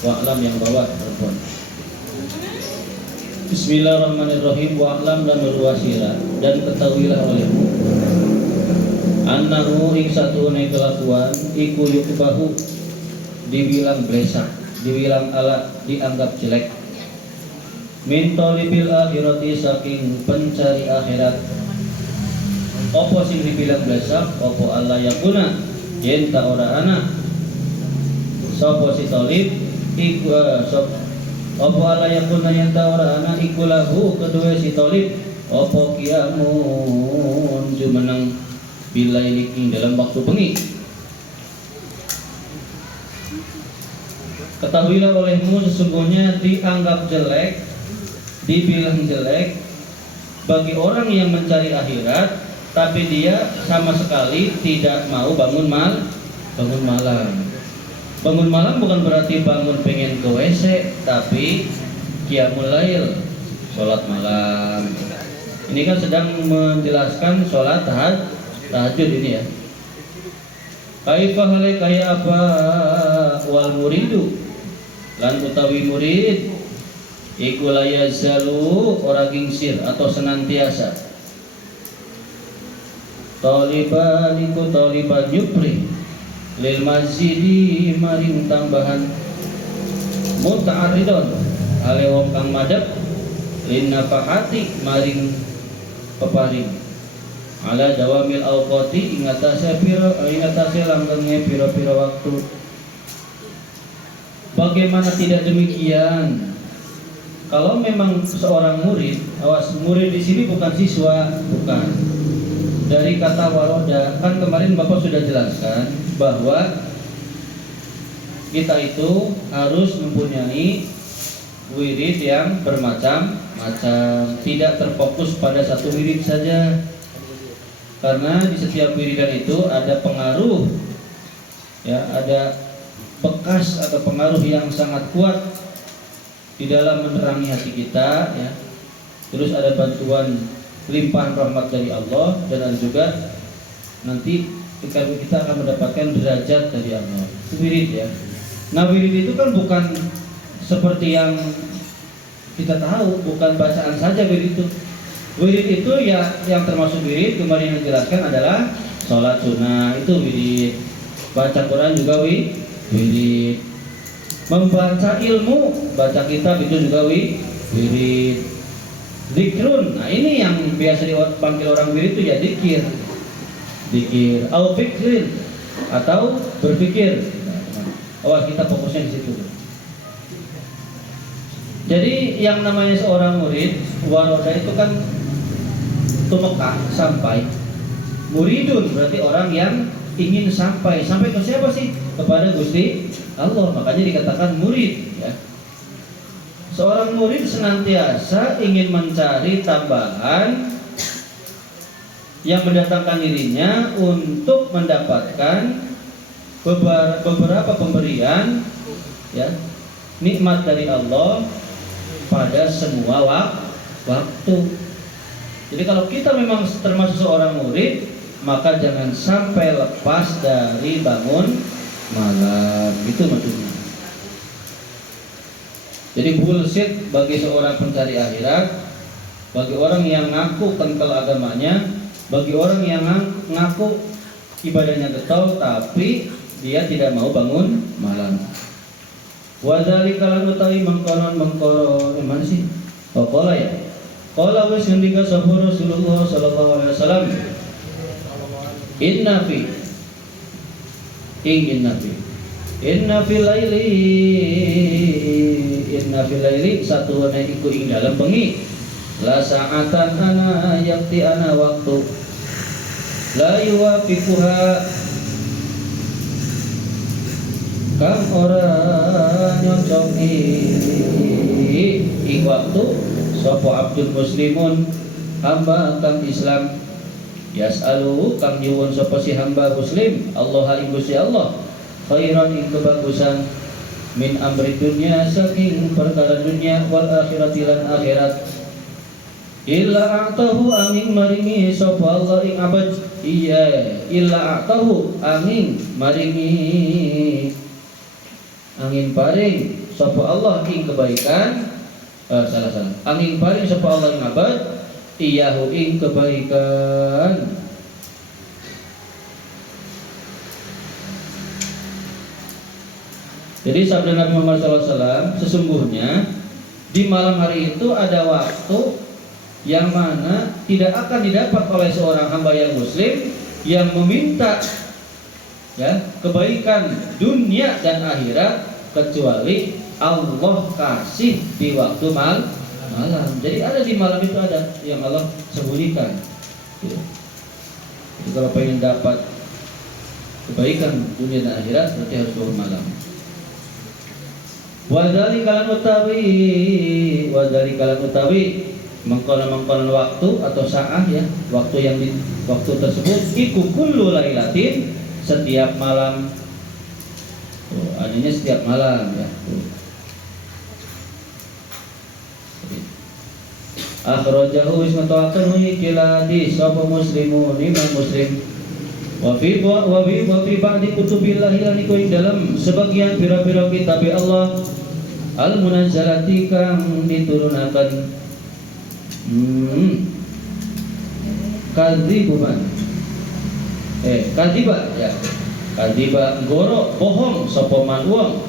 wa'lam yang bawah perempuan. Bismillahirrahmanirrahim. Wa'lam dan berwasira, dan ketahuilah olehmu annahu ing satune kelakuan iku yukbahu dibilang blesak, dibilang ala, dianggap jelek, min talibil akhirati saking pencari akhirat. Opo sing dibilang blesak, opo Allah yakuna yen ta ora ana sapa si talib iku opo Allah yakuna yen ta ora ana iku lahu kedua si talib opo kiamun jumeneng bilaili ing dalam waktu bengi. Ketahuilah olehmu sesungguhnya dianggap jelek, dibilang jelek bagi orang yang mencari akhirat, tapi dia sama sekali tidak mau bangun malam. Bangun malam bukan berarti bangun pengen ke WC, tapi qiyamul lail, sholat malam. Ini kan sedang menjelaskan sholat tahajud ini ya. Kaifa halai kaya apa wal muridu lan utawi murid iku la yazalu ora gingsir atau senantiasa taliban iku taliban yupri lil mazidi maring tambahan muta'arridon ale wong kang madhep lin nafahati maring peparing ala dawamil awqati ingatase langgengnya pira-pira waktu. Bagaimana tidak demikian? Kalau memang seorang murid, awas, murid di sini bukan siswa, bukan. Dari kata waroda, kan kemarin Bapak sudah jelaskan bahwa kita itu harus mempunyai wirid yang bermacam-macam, tidak terfokus pada satu wirid saja. Karena di setiap wiridan itu ada pengaruh, ya, ada bekas atau pengaruh yang sangat kuat di dalam menerangi hati kita, ya. Terus ada bantuan limpahan rahmat dari Allah, dan ada juga nanti kita akan mendapatkan derajat dari Allah. Itu wirid ya. Nah, wirid itu kan bukan seperti yang kita tahu, bukan bacaan saja wirid itu. Wirid itu ya yang termasuk wirid kemarin yang dijelaskan adalah sholat sunnah, itu wirid. Baca Quran juga wirid. Membaca ilmu, baca kitab itu juga wirid. Zikrun, nah ini yang biasa dipanggil orang wirid itu ya zikir. Au fikrin, atau berpikir. Awas, kita fokusnya di situ. Jadi yang namanya seorang murid, waroda itu kan tumeka, sampai. Muridun berarti orang yang ingin sampai ke siapa sih? Kepada Gusti Allah. Makanya dikatakan murid, ya. Seorang murid senantiasa ingin mencari tambahan yang mendatangkan dirinya untuk mendapatkan beberapa pemberian, ya, nikmat dari Allah pada semua waktu. Jadi kalau kita memang termasuk seorang murid, maka jangan sampai lepas dari bangun malam. Itu maksudnya. Jadi bullshit bagi seorang pencari akhirat, bagi orang yang ngaku kental agamanya, bagi orang yang ngaku ibadahnya getol tapi dia tidak mau bangun malam. Wadali kalan utawi mengkoron mana sih? Oh, kola ya. Kola wis ngendika sapa Rasulullah sallallahu alaihi wasallam. Inna fil laili satu wana iku ing dalam bengi la sa'atan ana yakti ana waktu la yuwafiquha kang ora nyoncoki ing waktu sapa abdul muslimun hamba kang Islam yas'alu kang nyuwun sapa si hamba muslim Allah ing Gusti Allah khairan ing kebagusan min amri dunya saking perkara dunya wal akhirati lan akhirat illa a'tahu angin maringi sapa Allah ing abad illa a'tahu angin maringi angin paring sapa Allah ing kebaikan salah angin paring sapa Allah ing abad iyahu ing kebaikan. Jadi sabda Nabi Muhammad SAW, sesungguhnya di malam hari itu ada waktu yang mana tidak akan didapat oleh seorang hamba yang muslim yang meminta ya kebaikan dunia dan akhirat kecuali Allah kasih di waktu malam. Jadi ada di malam itu ada yang Allah sembunyikan. Ya. Jadi kalau pengen dapat kebaikan dunia dan akhirat berarti harus bangun malam. Wadali kalan utawi mengkonon waktu atau saat ya, waktu tersebut iku kullu lailatin setiap malam. Artinya setiap malam ya. Akhrajahu wis mutawakan kila di sapa muslimun imam muslim. Wa fi ba'di kutubillahi lan iku dalam sebagian pira-pira kitab Allah al-munazzalati kang diturunaken kadiba goro bohong sapa man wong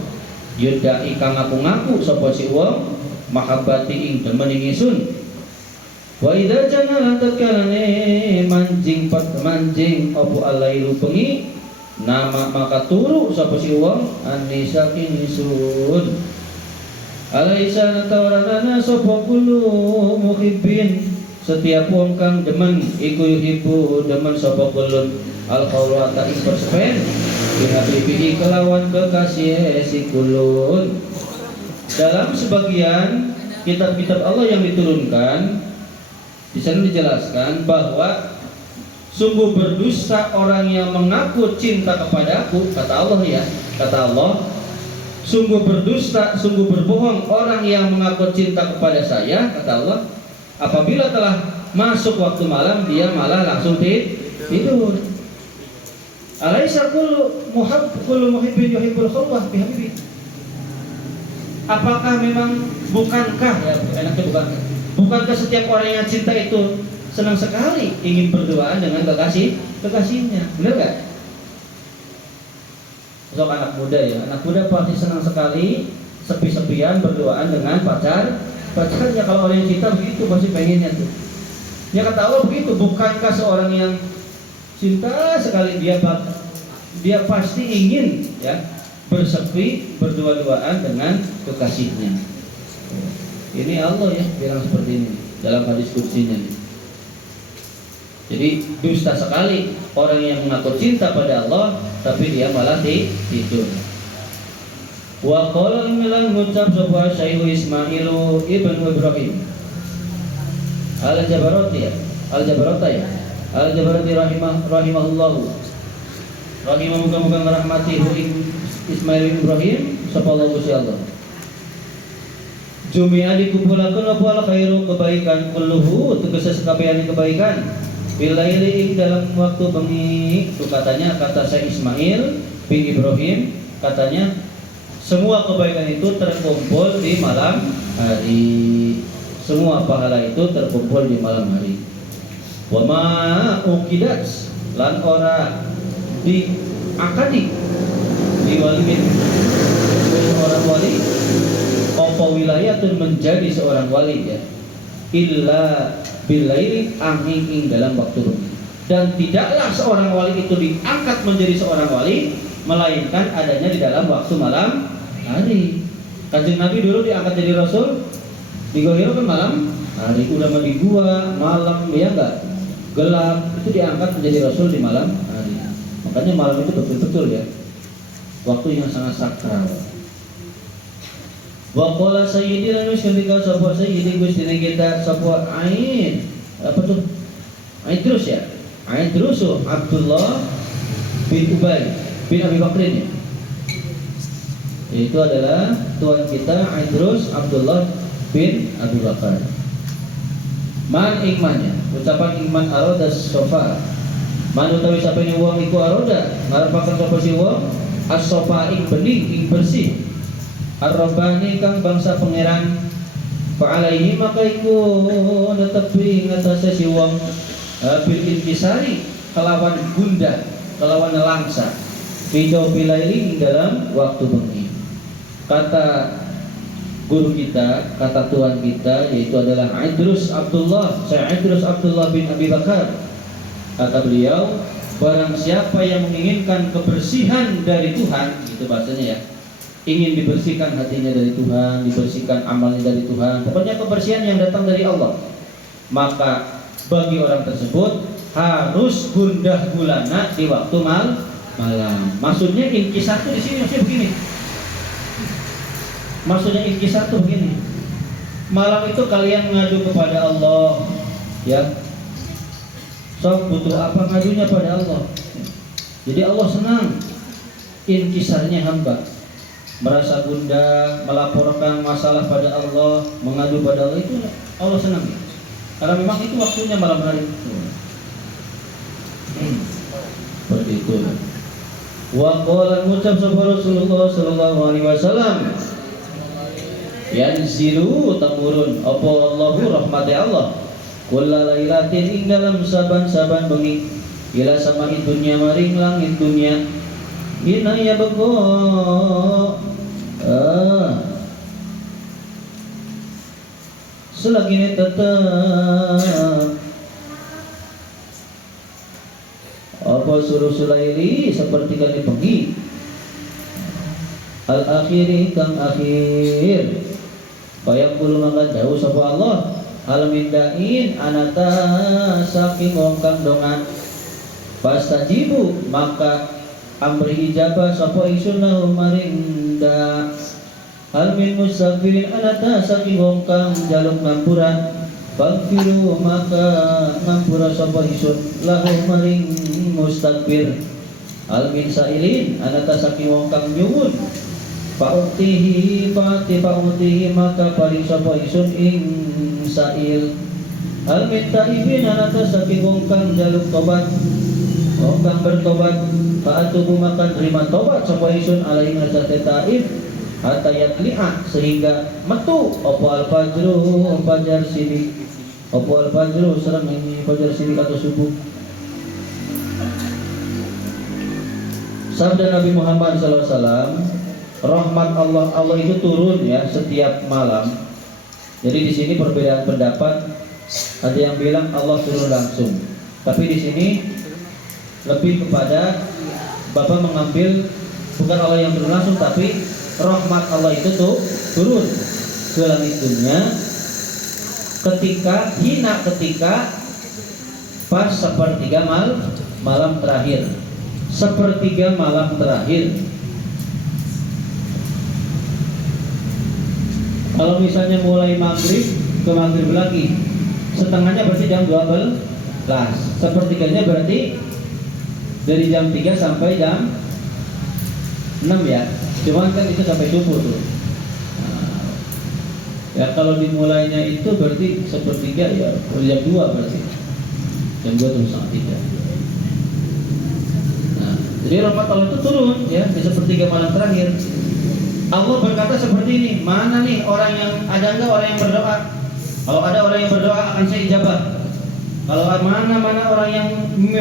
yuda ikang ngaku-ngaku sapa si wong mahabbati ing demen ing ingsun. Wa idza jana tatkala mancing apa alailu bengi nama maka turu sapa si wong anisa ingsun. Alaisa natawarana sapa kullu muhibbin setiap wong kang demen iku yuhibbu demen sapa kulun al-qawlata ing perspen bihabibihi kelawan kekasih si kulun. Dalam sebagian kitab-kitab Allah yang diturunkan di sana dijelaskan bahwa sungguh berdusta orang yang mengaku cinta kepadaku, kata Allah ya, kata Allah. Sungguh berdusta, sungguh berbohong orang yang mengaku cinta kepada saya, kata Allah. Apabila telah masuk waktu malam, dia malah langsung tidur. Alaisa kullu muhibbin yuhibbul khulwah bihabibi. Apakah memang bukankah ya enaknya bukankah setiap orang yang cinta itu senang sekali ingin berduaan dengan kekasihnya, benar gak? Sok anak muda ya, anak muda pasti senang sekali sepi-sepian berduaan dengan pacarnya. Kalau orang yang cinta begitu pasti pengennya tuh. Ya kata Allah begitu, bukankah seorang yang cinta sekali dia pasti ingin ya bersepi berdua-duaan dengan kekasihnya. Ini Allah ya bilang seperti ini dalam hadis qudsinya. Jadi dusta sekali orang yang mengaku cinta pada Allah tapi dia malah tidur. Wa qala milan ngucap sapa Syekh Ismailu ibnu Ibrahim Al-Jabarati rahimahullah. Muga-muga merahmati Ismail bin Ibrahim sapa Allah Gusti Allah. Jumi'a dikumpulakeun apa al khairu kebaikan kulluhu tegese sakabehane kebaikan bilaili dalam waktu bengi. Itu katanya kata Syekh Ismail bin Ibrahim, katanya semua kebaikan itu terkumpul di malam hari. Semua pahala itu terkumpul di malam hari. Wa ma uqidat lan ora di akadi di wali orang wali apa wilayah itu menjadi seorang wali ya illa bilaili angin ing dalam waktu bengi. Dan tidaklah seorang wali itu diangkat menjadi seorang wali melainkan adanya di dalam waktu malam hari. Kanjeng Nabi dulu diangkat jadi rasul di Gohiro kan malam hari, udah mau di gua malam ya enggak gelap, itu diangkat menjadi rasul di malam hari. Makanya malam itu betul-betul ya waktu yang sangat sakral. Wa qala sayyidi lan wis ketika sapa sayyidi Gusti kita sapa Ain apa tuh Ain terus ya Ain terus Abdullah bin Ubay bin Abi Bakrin ya. Itu adalah tuan kita Ain terus Abdullah bin Abi Bakar. Man ikmannya ucapan ikman aroda sofa man utawi sapa ni wong iku aroda ngarepaken sapa si wong as-sofa ing bening ing bersih Ar-Rabbani kang bangsa pangeran fa'alaihi maka iku netepi ngatasé si wong bil intisari kelawan gundah kelawan nelangsa video bilaili ing dalam waktu bengi. Kata guru kita, kata Tuhan kita yaitu adalah Idrus Abdullah bin Abi Bakar. Kata beliau, barang siapa yang menginginkan kebersihan dari Tuhan, itu bahasanya ya, ingin dibersihkan hatinya dari Tuhan, dibersihkan amalnya dari Tuhan, pokoknya kebersihan yang datang dari Allah, maka bagi orang tersebut harus gundah gulana di waktu malam. Maksudnya inkisar itu di sini maksudnya begini. Maksudnya inkisar itu begini. Malam itu kalian ngadu kepada Allah, ya. Sok butuh apa ngadunya pada Allah. Jadi Allah senang inkisarnya hamba. Merasa gundah, melaporkan masalah pada Allah, mengadu pada Allah, itu Allah senang. Karena memang itu waktunya malam hari. Seperti itu. Wa qala ngucap sapa Rasulullah sallallahu alaihi wasallam, yanzilu tamurun apa Allahu rahmati Allah kulla lailatin ing dalam saban-saban bengi ila sama'i dunya maring langit dunya hina ya bego selagi ini tetap apa suruh sulaili seperti kali bengi al-akhiri kang akhir fayaqulu maka jauh sapa Allah hal mindain anata saking wong kang dongan fastajibu maka amri ijabah sapa ingsun lahu maring da hal min musafirin anata saking wong kang jaluk ngampura faghfiru maka ngampura sapa ingsun lahu maring mustakbir hal min sailin anata saking wong kang nyuwun Fa'utihi maka paling sapa isun ing sail hal minta ibin anata saking wong kang jaluk tobat wong kang bertobat fa'atubu maka terima tobat sapa isun alaihi ngasate taif hatta yatli'a sehingga metu apa al-fajru fajar sidik apa al-fajru serang ini fajar sidik atau subuh. Sabda Nabi Muhammad SAW, rahmat Allah itu turun ya setiap malam. Jadi di sini perbedaan pendapat, ada yang bilang Allah turun langsung, tapi di sini lebih kepada Bapak mengambil bukan Allah yang turun langsung, tapi rahmat Allah itu tuh turun ke langit dunia ketika pas sepertiga malam terakhir. Sepertiga malam terakhir. Kalau misalnya mulai maghrib ke maghrib lagi, setengahnya berarti jam 12. Sepertiganya berarti dari jam 3 sampai jam 6 ya. Cuman kan itu sampai subuh tuh. Ya kalau dimulainya itu berarti sepertiga ya jam 2 berarti. Jam 2 terus sampai 3. Jadi rahmat Allah itu turun ya di sepertiga malam terakhir. Allah berkata seperti ini, mana nih orang yang ada enggak orang yang berdoa? Kalau ada orang yang berdoa akan saya ijabah. Kalau mana orang yang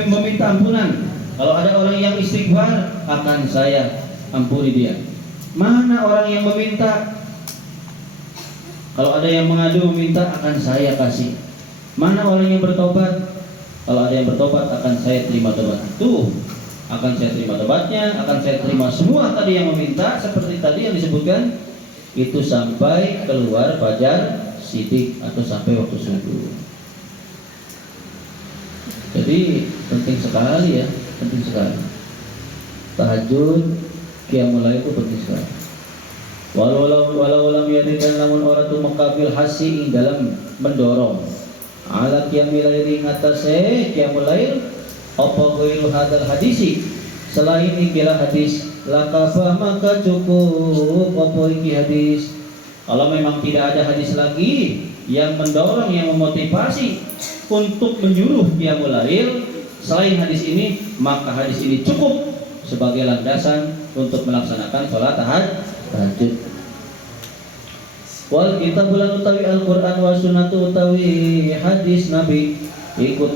meminta ampunan, kalau ada orang yang istighfar akan saya ampuni dia. Mana orang yang meminta? Kalau ada yang mengadu meminta akan saya kasih. Mana orang yang bertobat? Kalau ada yang bertobat akan saya terima tobat. Tuh, akan saya terima tobatnya, akan saya terima semua tadi yang meminta seperti tadi yang disebutkan itu sampai keluar fajar sidik atau sampai waktu subuh. Jadi penting sekali ya, penting sekali. Tahajud, qiyamul lail itu penting sekali. Walau lam yadikan namun orang tu makabil hasi ing dalam mendorong ala qiyamul lail ing atase qiyamul lail apa ghairu hadal hadisi selain ikilah hadis lakafa maka cukup apa iki hadis. Kalau memang tidak ada hadis lagi yang mendorong, yang memotivasi untuk menyuruh qiyamul lail selain hadis ini, maka hadis ini cukup sebagai landasan untuk melaksanakan sholat tahajud. Wal kitab lan utawi Al-Qur'an wa sunnatu utawi hadis Nabi iku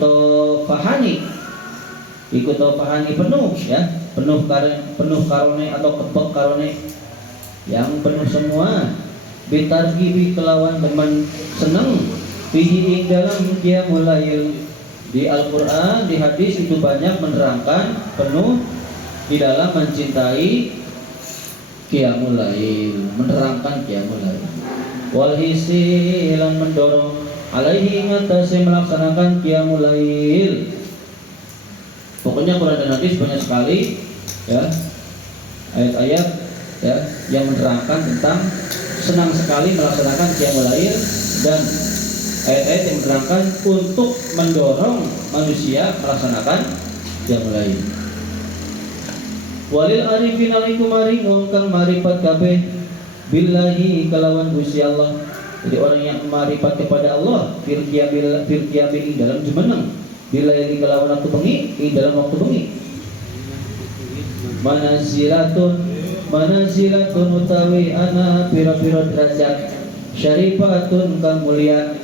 fahani penuh ya, penuh karone atau kebek karone yang penuh semua, bitargibi kelawan demen seneng fihi ing dalam qiyamul lail. Di Al-Qur'an, di hadis itu banyak menerangkan penuh di dalam mencintai qiyamul lail, menerangkan qiyamul lail. Wal hisi lan mendorong alaihi ngatasi melaksanakan qiyamul lail. Pokoknya Quran dan hadis banyak sekali ya ayat-ayat ya yang menerangkan tentang senang sekali melaksanakan qiyamul lail, dan ayat-ayat yang menerangkan untuk mendorong manusia melaksanakan qiyamul lail. Walil arifin alaikum maring kang marifat kabeh billahi kalawan Gusti Allah. Jadi orang yang marifat kepada Allah fil qiyamil dalam jumeneng, billahi kalawan waktu bengi dalam waktu bengi. Manazilatun utawi ana pira-pira derajat, syarifatun kang mulia,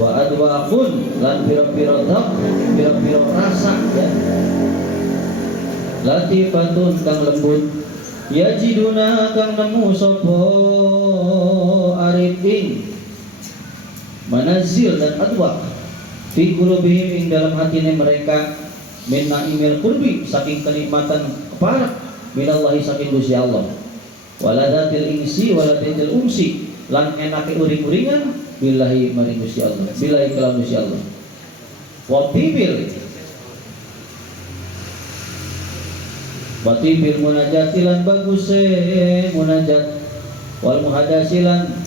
wa adwaqun lan pira-pira rasa ya, latifatun kang lembut, yajiduna kang nemu sapa arifin manazil dan adwaq fi qulubihim ing dalam hatine mereka, min naimil qurbi saking kenikmatan keparat, minallahi saking Gusti Allah, waladatil insi waladatil umsi lan enake uring-uringan billahi maring Gusti Allah, billahi kalam Gusti Allah. Wa tibil munajatilan bagus munajat, wal muhadasilan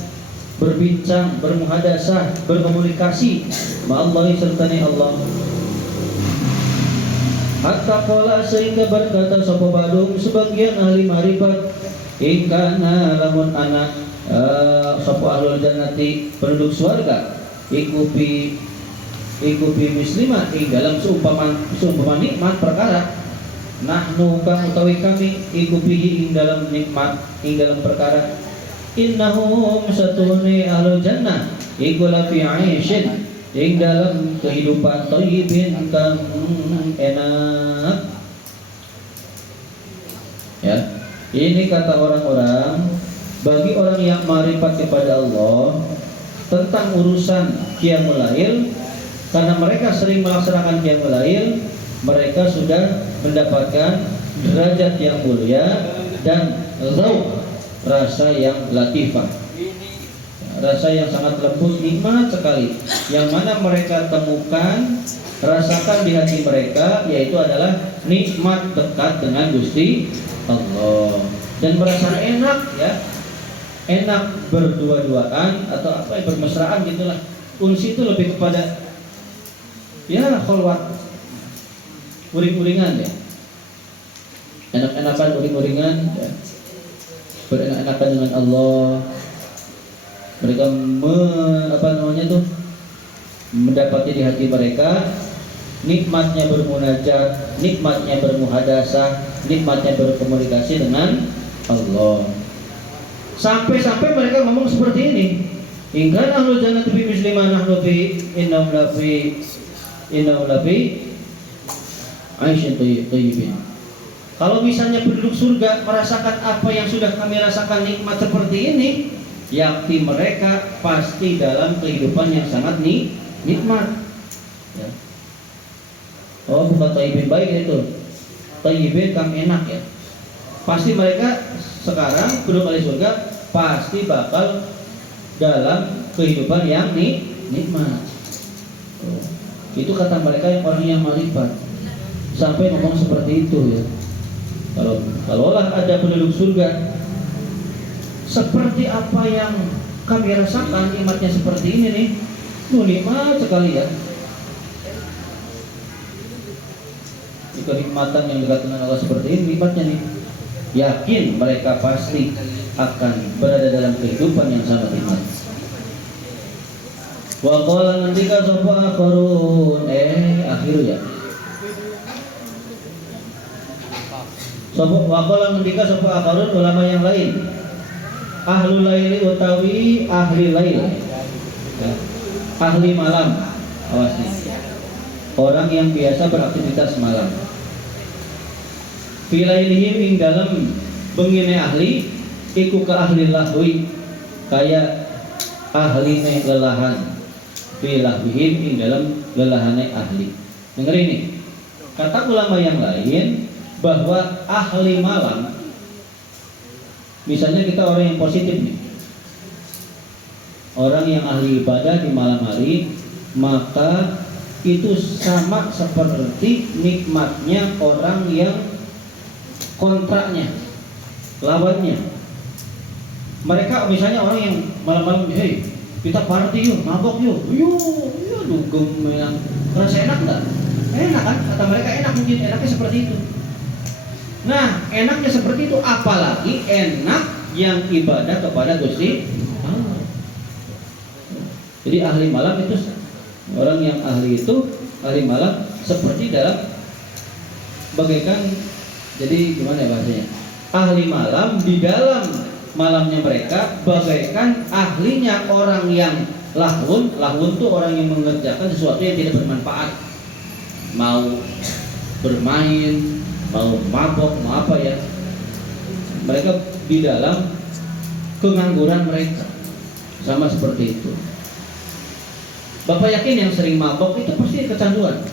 berbincang, bermuhadasah, berkomunikasi ma'allahi sertane Allah. Hatta qala sehingga berkata sapa badung sebagian ahli marifat, ingkana lamun anak sapa ahlul jannati penduduk surga ikupi muslimat ing dalam seumpama nikmat perkara, nahnu kang utawi kami ikupihi ing dalam nikmat ing dalam perkara, innahum satuni ahlul jannah iku lafi aisyin ing dalam kehidupan thayyibin kang enak ya. Ini kata orang-orang bagi orang yang marifat kepada Allah tentang urusan qiyamul lail, karena mereka sering melaksanakan qiyamul lail, mereka sudah mendapatkan derajat yang mulia dan zauq, rasa yang latifah, rasa yang sangat lembut, nikmat sekali, yang mana mereka temukan, rasakan di hati mereka, yaitu adalah nikmat dekat dengan Gusti Allah, dan merasa enak ya, enak berdua-duaan atau apa ya, bermesraan gitulah. Unsi itu lebih kepada ya kholwat, uring-uringan ya, enak-enakan uring-uringan ya, berenak-enakan dengan Allah. Mereka mendapati di hati mereka nikmatnya bermunajat, nikmatnya bermuhadasah, nikmatnya berkomunikasi dengan Allah. Sampai-sampai mereka ngomong seperti ini, ingkar ahlul jannati bi musliman nahnu fi innahum lafi aisyin thayyibin. Kalau misalnya penduduk surga merasakan apa yang sudah kami rasakan, nikmat seperti ini, yakti mereka pasti dalam kehidupan yang sangat nikmat ya. Oh, bukan thayyibin baik itu, thayyibin kang enak ya. Pasti mereka sekarang penduduk ahli surga pasti bakal dalam kehidupan yang nikmat. Oh, itu kata mereka yang orang yang marifat, sampai ngomong seperti itu ya. Kalaulah ada penduduk surga seperti apa yang kami rasakan, nikmatnya seperti ini nih, nikmat sekali ya. Kenikmatan yang dekat dengan Allah seperti ini, nikmatnya nih, yakin mereka pasti akan berada dalam kehidupan yang sangat nikmat. Wa qala nandika sapa akharun akhiru ya. Wa qala nandika sapa akharun ulama yang lain. Ahlul laili utawi ahli lail, ya. Ahli malam, awas nih. Orang yang biasa beraktivitas malam. Filailihim ing dalam bengine ahli, iku ke ahli lahwi, kayak ahli lelahan. Filahwihim ing dalam lelahane ahli. Dengerin nih. Kata ulama yang lain bahwa ahli malam, misalnya kita orang yang positif nih, orang yang ahli ibadah di malam hari, maka itu sama seperti nikmatnya orang yang kontraknya, lawannya. Mereka misalnya orang yang malam-malam, hey kita party yuk, mabok yuk, dugem memang rasa enak nggak? Enak kan? Kata mereka enak, mungkin enaknya seperti itu. Nah, enaknya seperti itu, apalagi enak yang ibadah kepada Gusti Allah. Jadi ahli malam itu, orang yang ahli itu, ahli malam seperti dalam bagaikan, jadi gimana ya bahasanya? Ahli malam di dalam malamnya mereka bagaikan ahlinya orang yang lahun itu orang yang mengerjakan sesuatu yang tidak bermanfaat, mau bermain, mau mabok, mau apa ya, mereka di dalam kengangguran mereka sama seperti itu. Bapak yakin yang sering mabok itu pasti kecanduan,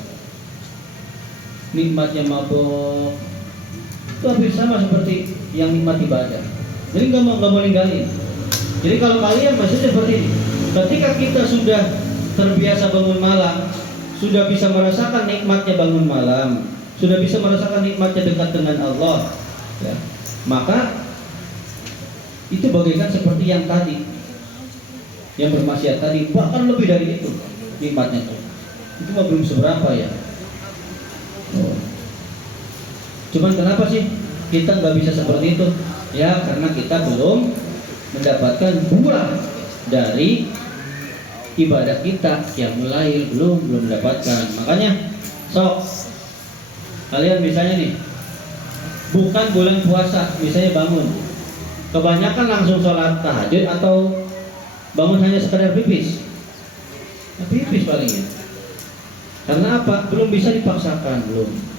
nikmatnya mabok itu hampir sama seperti yang nikmat ibadah. Jadi nggak mau ninggalin. Jadi kalau kalian maksudnya seperti ini, ketika kita sudah terbiasa bangun malam, sudah bisa merasakan nikmatnya bangun malam, sudah bisa merasakan nikmatnya dekat dengan Allah, ya, maka itu bagaikan seperti yang tadi, yang bermaksiat tadi, bahkan lebih dari itu nikmatnya tuh. Itu mah belum seberapa ya. Cuman kenapa sih kita nggak bisa seperti itu? Ya karena kita belum mendapatkan buah dari ibadah kita yang mulai belum mendapatkan. Makanya sok kalian misalnya nih, bukan bulan puasa, misalnya bangun kebanyakan langsung sholat tahajud atau bangun hanya sekedar pipis, nah, pipis palingnya. Karena apa? Belum bisa dipaksakan, belum.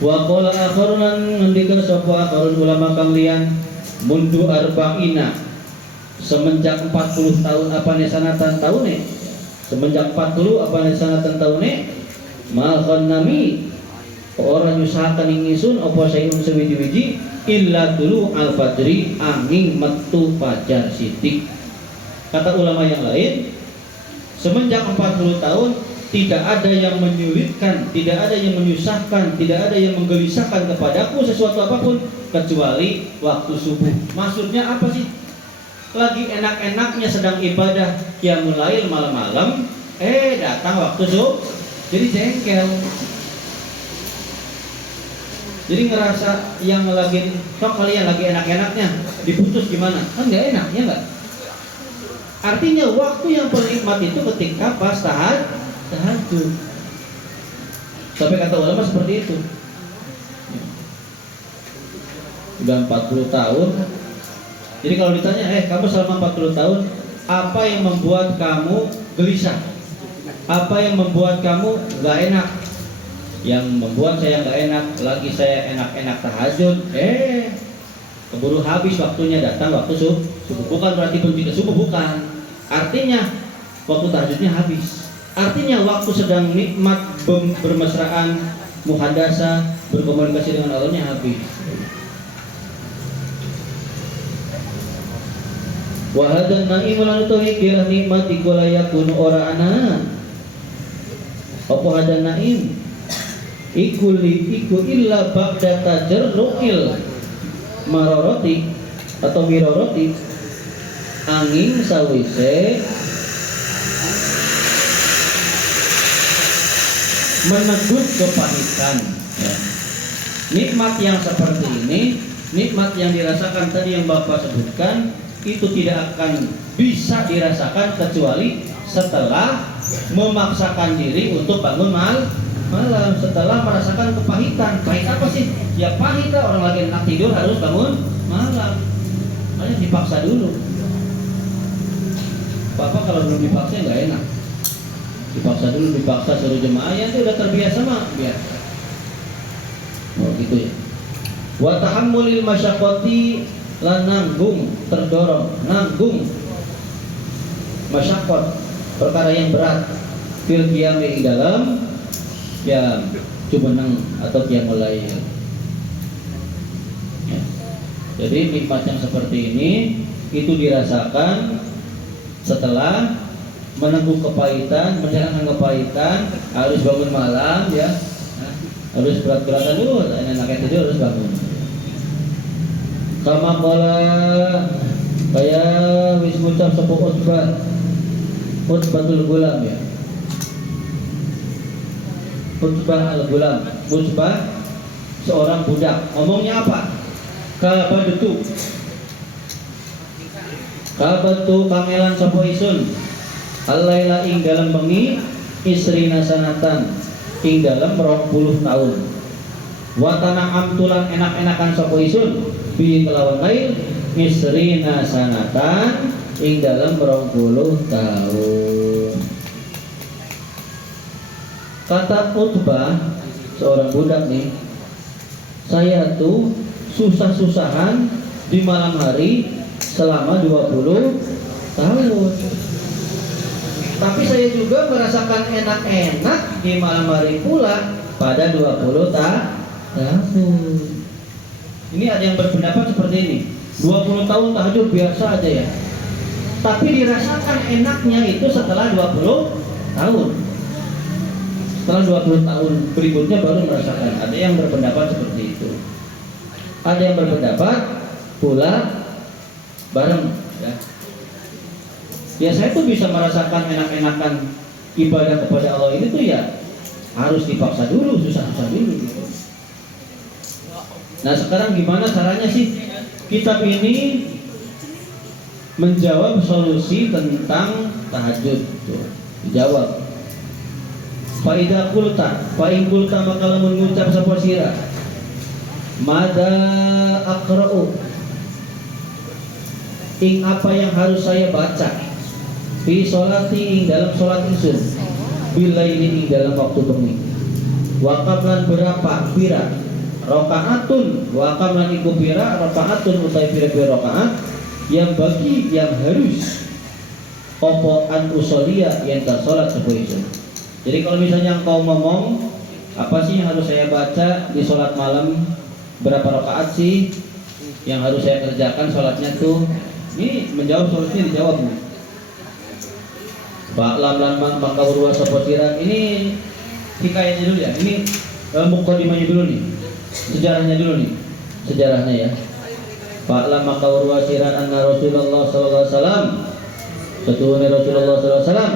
Wa qala akharunan ngendika sapa akharun ulama kang liyan mundu arba'ina semenjak 40 tahun apa sanatan taune, semenjak 40 apa sanatan taune mal nami orang nyusahaken ing ingsun apa sayun sewiji-wiji illa dulu al fajri angin metu fajar sidik. Kata ulama yang lain, semenjak 40 tahun tidak ada yang menyulitkan, tidak ada yang menyusahkan, tidak ada yang menggelisahkan kepadaku sesuatu apapun kecuali waktu subuh. Maksudnya apa sih? Lagi enak-enaknya sedang ibadah qiyamul lail malam-malam, datang waktu subuh, jadi jengkel. Jadi ngerasa yang lagi kalian lagi enak-enaknya diputus gimana? Kan nggak enak, ya nggak? Artinya waktu yang paling nikmat itu ketika pas tahajud. Sampai kata ulama seperti itu. Udah 40 tahun. Jadi kalau ditanya, kamu selama 40 tahun apa yang membuat kamu gelisah? Apa yang membuat kamu gak enak? Yang membuat saya gak enak, lagi saya enak-enak tahajud, keburu habis waktunya, datang waktu subuh. Bukan berarti benci ke subuh, bukan. Artinya waktu tahajudnya habis. Artinya waktu sedang nikmat bermesraan, muhadasah, berkomunikasi dengan Allahnya habis. Wa hadan na'imu lan utawi kirah nikmat iku layakun ora ana. Apa hadan na'im? Iku illa ba'da tajarru'il mararati atau mirarati angin sawise menegut kepahitan, ya. Nikmat yang seperti ini, nikmat yang dirasakan tadi yang Bapak sebutkan, itu tidak akan bisa dirasakan kecuali setelah memaksakan diri untuk bangun malam, setelah merasakan kepahitan. Pahit apa sih? Ya pahit lah, orang lagi enak tidur harus bangun malam. caranya dipaksa dulu. Bapak kalau belum dipaksa nggak enak. Dipaksa dulu, dipaksa suruh jemaah yang udah terbiasa mah biasa. Oh gitu ya. Wa tahammulil masyaqqati lan nanggung, terdorong, nanggung masyaqqat, perkara yang berat fil qiyami dalam ya jumeneng atau qiyamul lail. Ya. Jadi nikmat yang seperti ini itu dirasakan setelah menanggung kepahitan, menjalankan kepahitan, harus bangun malam ya. Harus berat-beratan dulu, enak-enak itu harus bangun. Sama pola kayak wis ngucap sepuh Utbatul Gulam ya. Utbah al-Gulam, Utbah seorang budak. Ngomongnya apa? Kabatu kamelan sapa isun. Al-laila ing dalam bengi isrina sanatan ing dalam 20 tahun. Wa tana'am tulan enak-enakan sapa isun bi kelawan lail isrina sanatan ing dalam 20 tahun. Kata Utbah seorang budak nih, saya tuh susah-susahan di malam hari selama 20 tahun. Tapi saya juga merasakan enak-enak di malam hari pula pada 20 tahun. Ini ada yang berpendapat seperti ini. 20 tahun tahajud biasa aja ya. Tapi dirasakan enaknya itu setelah 20 tahun. Setelah 20 tahun berikutnya baru merasakan. Ada yang berpendapat seperti itu. Ada yang berpendapat pula bareng ya. Ya saya tuh bisa merasakan enak-enakan ibadah kepada Allah ini tuh ya harus dipaksa dulu, susah-susah dulu gitu. Nah sekarang gimana caranya sih kitab ini menjawab solusi tentang tahajud tuh. Dijawab. Faidah kulta, fa'in kulta maka lamun ngucap sapa sira. Mada aqra'u. Ing apa yang harus saya baca? Fi sholati ing dalam sholat isun. Bilaili ing dalam waktu bengi. Wakam lan berapa pira? Rakaatun. Wakam lan iku pira rakaatun utai pira-pira rakaat yang bagi yang harus opo an usolia yang tersolat sapa isun. Jadi kalau misalnya engkau ngomong apa sih yang harus saya baca di sholat malam, berapa rakaat sih yang harus saya kerjakan sholatnya tuh, ini menjawab solusinya dijawab nih. Pak lam lan maka urwa sapa sira, ini hikayatnya dulu ya, ini mukadimahnya dulu nih, sejarahnya dulu nih, sejarahnya ya. Pak lam maka urwa sira anna Rasulullah sallallahu alaihi wasallam, satuhune Rasulullah sallallahu alaihi wasallam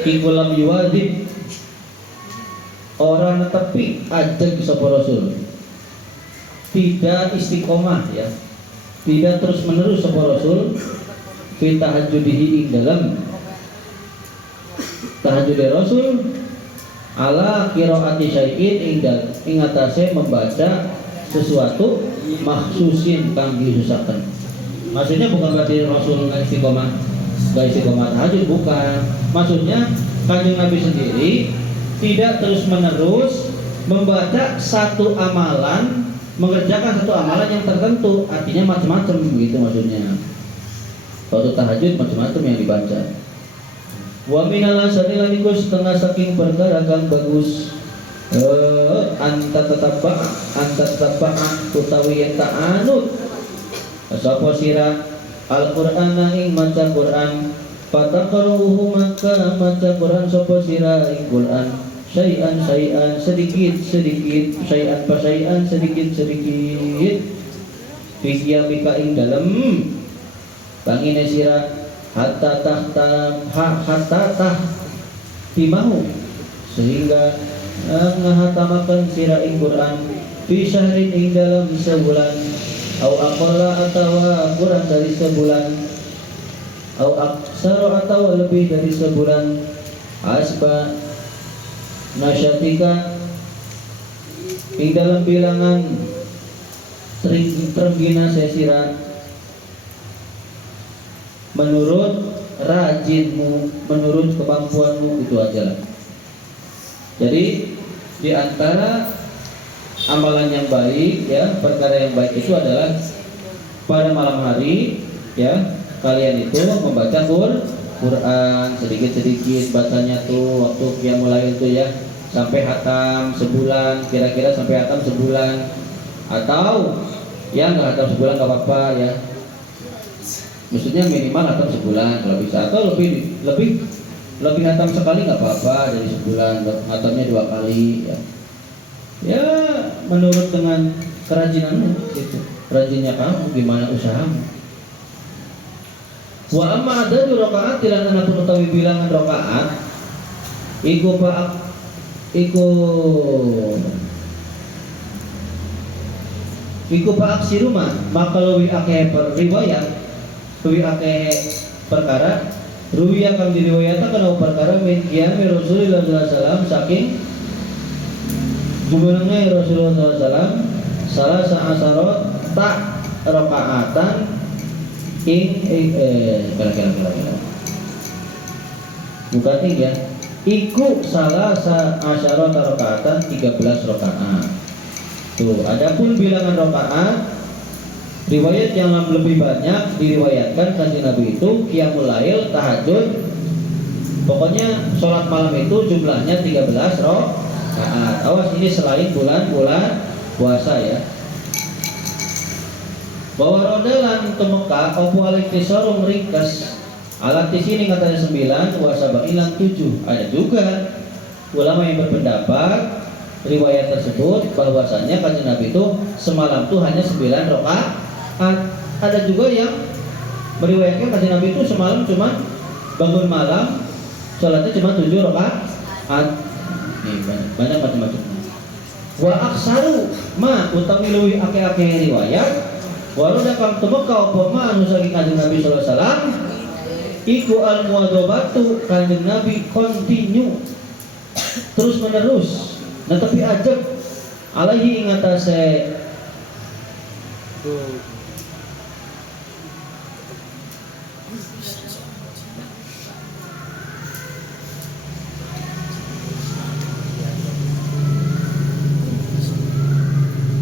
ikulam yuwadib orang tepi ajak sapa Rasul, tidak istiqomah ya, tidak terus menerus sapa Rasul fi tahajjudihi ing dalam tahajud Rasul ala qiraati syai'in ing atase membaca sesuatu makhsusin kang disusaken. Maksudnya bukan berarti Rasul nggak istiqomah tahajud, bukan. Maksudnya Kanjeng Nabi sendiri tidak terus menerus membaca satu amalan, mengerjakan satu amalan yang tertentu, artinya macam-macam begitu maksudnya. Waktu tahajud macam-macam yang dibaca. Wa minal asani laniku setengah saking perkara kang bagus anta tetapa utawi yang ta'anut sapa sira Al-Qur'ana ing maca Qur'an fataqruhu maka maca Qur'an sapa sira ing Qur'an syai'an sedikit syai'an sedikit fi qiyamika ing dalem bangine sira hatta timahu sehingga ngahatamakan sira ing Qur'an fi syahrin ing dalam sebulan au aqalla atawa kurang dari sebulan au aksara atau lebih dari sebulan asba nasyatika ing dalam bilangan terbina sesira menurut rajinmu, menurut kemampuanmu, itu aja lah. Jadi di antara amalan yang baik ya, perkara yang baik itu adalah pada malam hari ya, kalian itu membaca Quran sedikit-sedikit bacanya tuh waktu qiyamul lail itu ya, sampai hatam sebulan, kira-kira sampai hatam sebulan, atau ya nggak hatam sebulan nggak apa-apa ya, maksudnya minimal hatam sebulan kalau bisa, atau lebih hatam sekali nggak apa-apa, dari sebulan hatamnya 2 kali ya. Ya menurut dengan kerajinanmu gitu, rajinnya kamu, gimana usahamu. Wa amma adadu rakaat lan anapun utawi bilangan rakaat iku pak siruma, maka lebih akeh riwayat, lebih akeh perkara ruwi akan diriwayatkan kana perkara min qiyami Rasulullah sallallahu alaihi wasallam saking jumenenge Rasulullah sallallahu alaihi wasallam salah sa'asarot tak rakaatan ing kira-kira bukan ing ya, iku salah sa'asarot rakaatan 13 rakaat. Tuh, adapun bilangan rakaat riwayat yang lebih banyak diriwayatkan kanjeng Nabi itu qiyamul lail, tahajud, pokoknya sholat malam itu jumlahnya 13 rakaat. Awas, ini selain bulan-bulan puasa ya. Bahwa rodalan ke Mekah opo alektisorum ringkas alat di sini katanya 9 wasaba ilang 7. Ada juga ulama yang berpendapat riwayat tersebut bahwasanya kanjeng Nabi itu semalam tuh hanya 9 rakaat. Ada juga yang meriwayatkan kanjeng Nabi itu semalam cuma bangun malam sholatnya cuma 7 rakaat. Banyak macam-macam. Wa aksaru ma utawi luwi akeh-akeh riwayat waruda kang temeka apa ma anu saking kanjeng Nabi sallallahu alaihi wasallam iku al muadzabatu, kanjeng Nabi continue terus menerus netepi ajak alaihi ing atase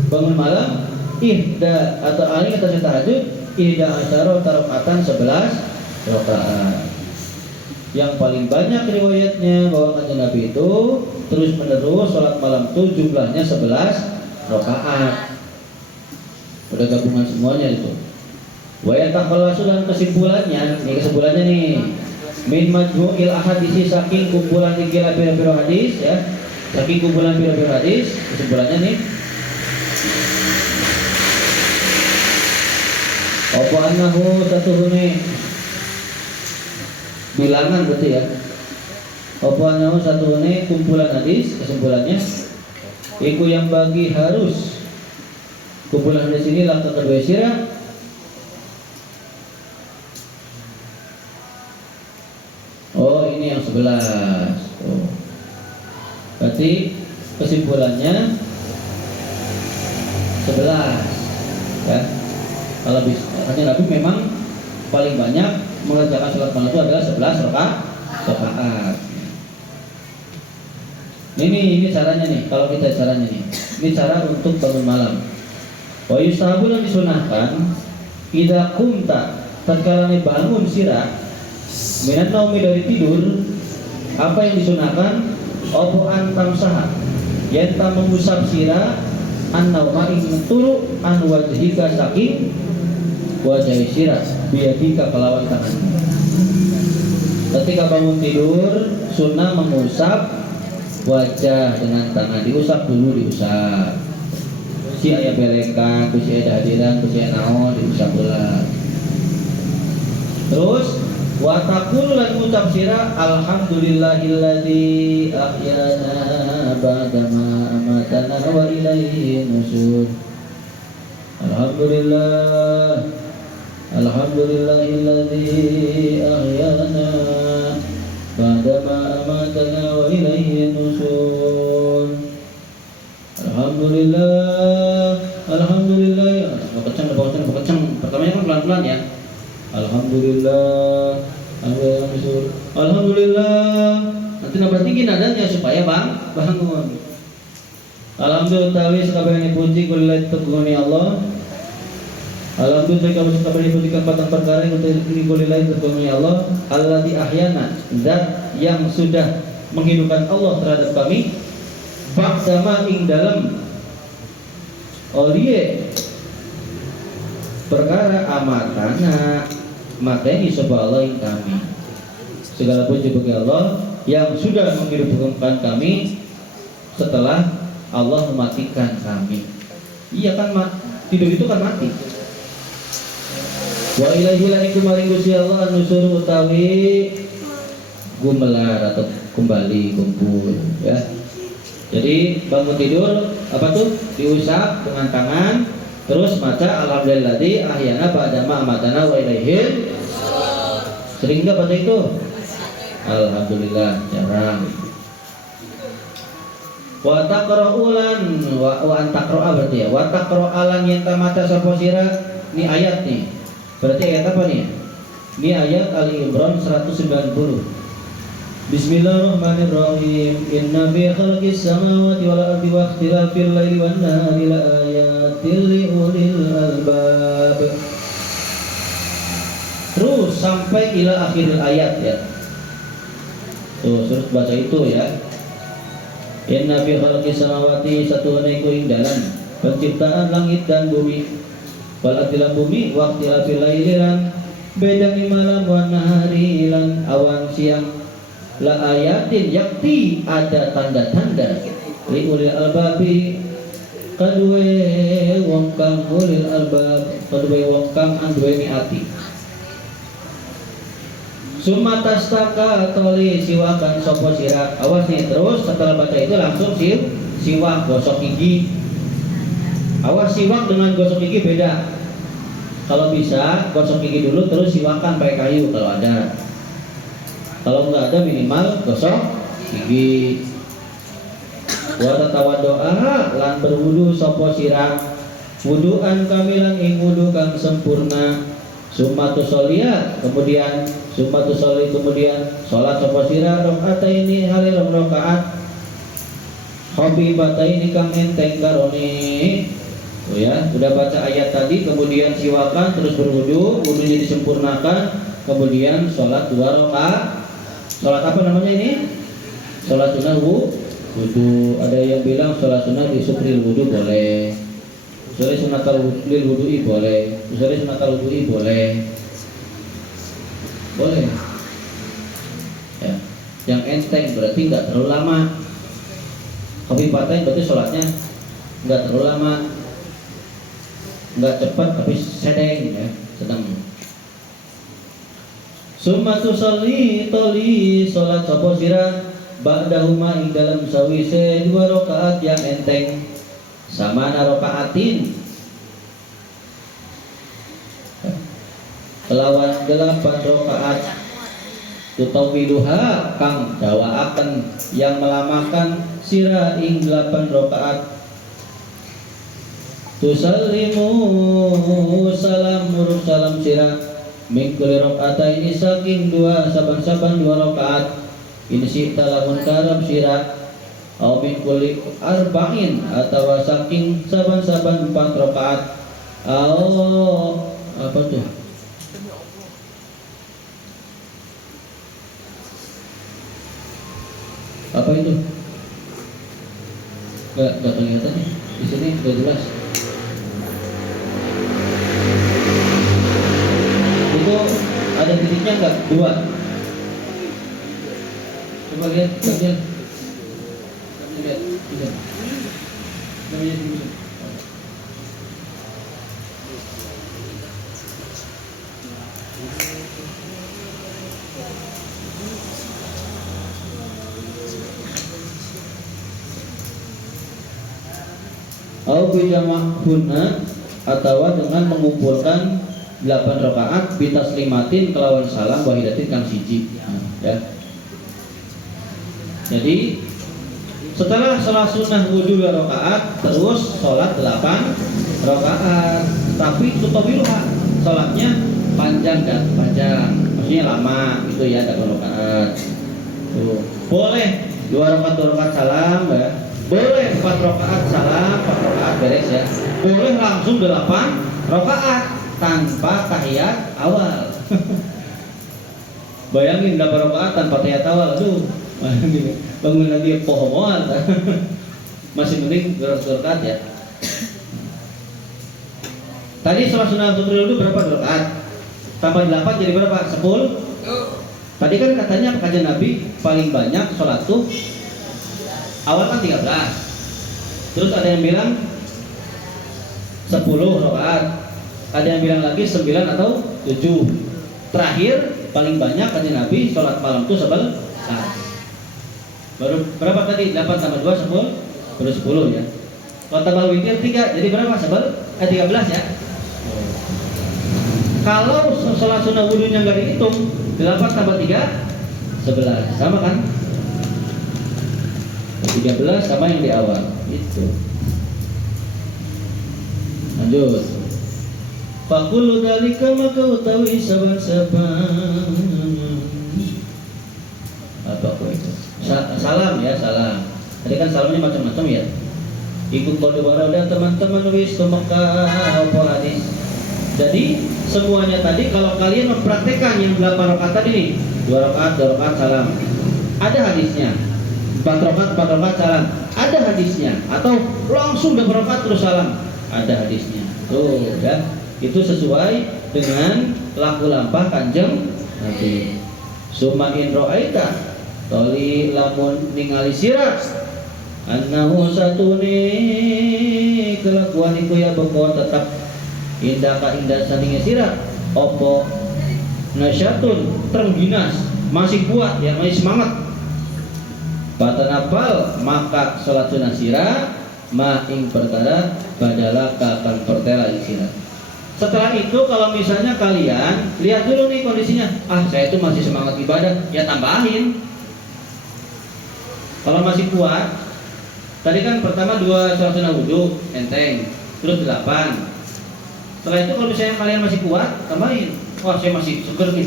bangun malam ihda atau ali kata tahajud ihda asyara rakaatan 11 rakaat. Yang paling banyak riwayatnya bahwa kanjeng Nabi itu terus menerus sholat malam itu jumlahnya 11 rakaat. Udah gabungan semuanya itu. Wa yataqallasu, dan kesimpulannya, ini kesimpulannya nih. Min majmu'il ahadisi, saking kumpulan tiga pira-pira hadis ya. Saking kumpulan pira-pira hadis, kesimpulannya nih. Apa annahu satuhune bilangan berarti ya. Apa annahu satuhune kumpulan hadis, kesimpulannya iku yang bagi harus kumpulan hadis ini langkah kedua sirah ini yang 11. Berarti kesimpulannya 11 ya. Kalau bisa kanjeng Nabi memang paling banyak mengerjakan sholat malam itu adalah 11 rakaat. Ini caranya nih, kalau kita caranya nih. Ini cara untuk bangun malam. Wa yustahabu, yang disunahkan idza kumta, tatkala bangun sirah minan naumi, dari tidur, apa yang disunahkan? Opo antam saha, yenta mengusap sirah an-nauma ing turu an wajhika, saking wajah sirah biadika, kelawan tangan. Ketika bangun tidur sunnah mengusap wajah dengan tangan, diusap dulu, diusap. Si ayah belekan, si ayah hadiran, si ayah naon, diusap ulang. Terus wa taqulu, lan ngucap sira alhamdulillahilladzi ahyana ba'dama amatana wa ilaihi nusyur. Alhamdulillahilladzi ahyana ba'dama amatana wa ilaihi nusyur. Alhamdulillah. Kencang. Pertamanya kan pelan-pelan ya. Alhamdulillah, Alhamdulillah. Nanti nambah tinggi nadanya supaya bangun. Alhamdulillah tawi sakabehane puji kulilah teguni Allah. Alhamdulillah kamu sakabehane puji patang perkara yang kulilah teguni Allah. Alladzi ahyana, zat yang sudah menghidupkan Allah terhadap kami. Ba'dama ing dalam olie perkara amatana mateni sapa Allah ing kami. Segala puji bagi Allah yang sudah menghidupkan kami setelah Allah mematikan kami. Iya kan, tidur itu kan mati. Wa ilaihi lanikum maring Gusti Allah nusur utawi gumelar atau kembali kumpul ya. Jadi bangun tidur apa tuh? Diusap dengan tangan, terus baca alhamdulilladzi ahyana ba'da ma amatana wa ilaihi. Sering enggak baca itu? Alhamdulillah, jarang. Wa taqra'ulan wa antaqra'a berarti ya. Wa taqra'alan yang tamata sapa sira ini ayat nih. Berarti ayat apa nih? Ini ayat Ali Imran 190. Bismillahirrahmanirrahim. Inna fi khalqis samawati wal ardi wa ikhtilafil laili wan nahari la ayatil li ulil albab. Terus sampai ila akhir ayat ya. Tuh, terus baca itu ya. Inna fi khalqis samawati satuna iku ing dalam penciptaan langit dan bumi. Wal ardi lan bumi wa ikhtilafil laili lan bedane malam wan nahari lan awan siang. La ayatin yakti ada tanda-tanda li ulil albabi kadue wong kang ulil albab kadue wong kang anduweni ati. Sumatastaka toli siwakan sopo sira. Awas nih, terus setelah baca itu langsung siwak gosok gigi. Awas, siwak dengan gosok gigi beda. Kalau bisa gosok gigi dulu terus siwakan pakai kayu kalau ada. Kalau nggak ada minimal gosok gigi. Wa tatawaddoa lan berwudu sapa sira wuduan kamilan ing wudu kang sempurna. Sumatu sholia kemudian sholat sapa sira rakaataini hale rakaat habibataini kang enteng karone. Oh ya, udah baca ayat tadi kemudian siwakan terus berwudu, wudunya disempurnakan, kemudian sholat 2 rakaat. Sholat apa namanya ini? Sholat sunnah wudu. Ada yang bilang sholat sunnah di sukril wudu boleh. Sholat sunnatul wudu'i boleh. Sholat sunnatul wudu'i boleh. Boleh. Ya. Yang enteng berarti nggak terlalu lama. Kopi patain berarti sholatnya nggak terlalu lama, nggak cepat tapi sedeng ya, sedang. Sumatu sholli toli sholat sapa sira ba'dahuma ing dalam sawise 2 rakaat yang enteng sama rakaatin kelawan 8 rakaat tutawiluha kang dawaaken yang melamakan sira ing 8 rakaat tusallimu salam salam sira mingkuli rakaat ini saking 2 saban-saban 2 rakaat ini sita lamun karab sira au mingkuli arba'in atau saking saban-saban 4 rakaat au apa tuh apa itu nggak kelihatan nih di sini nggak jelas. Ada titiknya enggak? 2. Coba lihat bagian. Lihat. Namanya di sini. Au bijama'hunna atau dengan mengumpulkan 8 rakaat bitaslimatin kelawan salam wahidatin kang siji ya. Jadi setelah sholat sunnah wudu 2 rakaat terus sholat 8 rakaat tapi tutawiluha sholatnya panjang dan panjang, maksudnya lama itu ya, ada 2 rakaat. Tuh. Boleh 2 rakaat 2 rakaat salam ya. Boleh 4 rakaat salam 4 rakaat beres ya. Boleh langsung 8 rakaat tanpa tahiyat awal. Bayangin 8 rakaat tanpa tahiyat awal, aduh, bangun lagi pohon masih penting 2 rakaat ya. Tadi sholat sunnah dulu berapa rakaat? Tambah 8 jadi berapa? 10. Tadi kan katanya kajian Nabi paling banyak sholat tuh awal kan 13. Terus ada yang bilang 10 rakaat. Ada yang bilang lagi 9 atau 7. Terakhir paling banyak kajian Nabi sholat malam tuh 11. Baru berapa tadi? 8 tambah 2 10. Baru 10 ya. Kalau tambah witir 3 jadi berapa? 13 ya. Kalau sholat sunnah wudunya nggak dihitung, 8 tambah 3 11, sama kan? 13 sama yang di awal itu. Lanjut. Fakulu dalika maka utawi saban-saban apa kok itu? Salam ya, salam. Tadi kan salamnya macam-macam ya. Ikut kode warada teman-teman wis Mekah apa hadis. Jadi semuanya tadi kalau kalian mempraktekkan yang 8 rakaat tadi nih, 2 rakaat 2 rakaat salam, ada hadisnya. 4 rakaat 4 rakaat salam, ada hadisnya. Atau langsung 2 rakaat terus salam, ada hadisnya. Tuh ya, itu sesuai dengan laku lampah Kanjeng Nabi. Summa in ra'aita toli lamun ningali sirah annahu satuni kelakuan iku ya beko tetap indah ka indah saninge sirah opo nasyatun terengginas masih kuat ya, masih semangat batanapal maka sholat sunnah sirah ma ing perkara badala kakan pertela sirah. Setelah itu kalau misalnya kalian lihat dulu nih kondisinya, saya itu masih semangat ibadah, ya tambahin. Kalau masih kuat, tadi kan pertama 2 sholat sunnah wudu enteng, terus 8. Setelah itu kalau misalnya kalian masih kuat, tambahin. Wah, saya masih seger nih.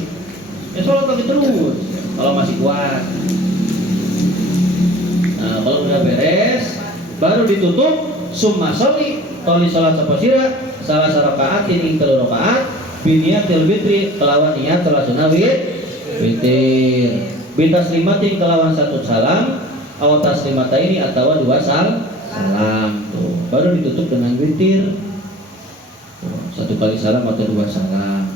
Ya sholat lagi terus. Kalau masih kuat. Nah, kalau udah beres, baru ditutup. Summa sholli, toli sholat sapa sira, salah sarakaat ini 3 rakaat, biniyatil witri kelawan niat sholat sunnah witir. Bintas limatin kelawan 1 salam, awatas limata ini atau 2 salam. Tuh, baru ditutup dengan witir. 1 kali salam atau 2 salam.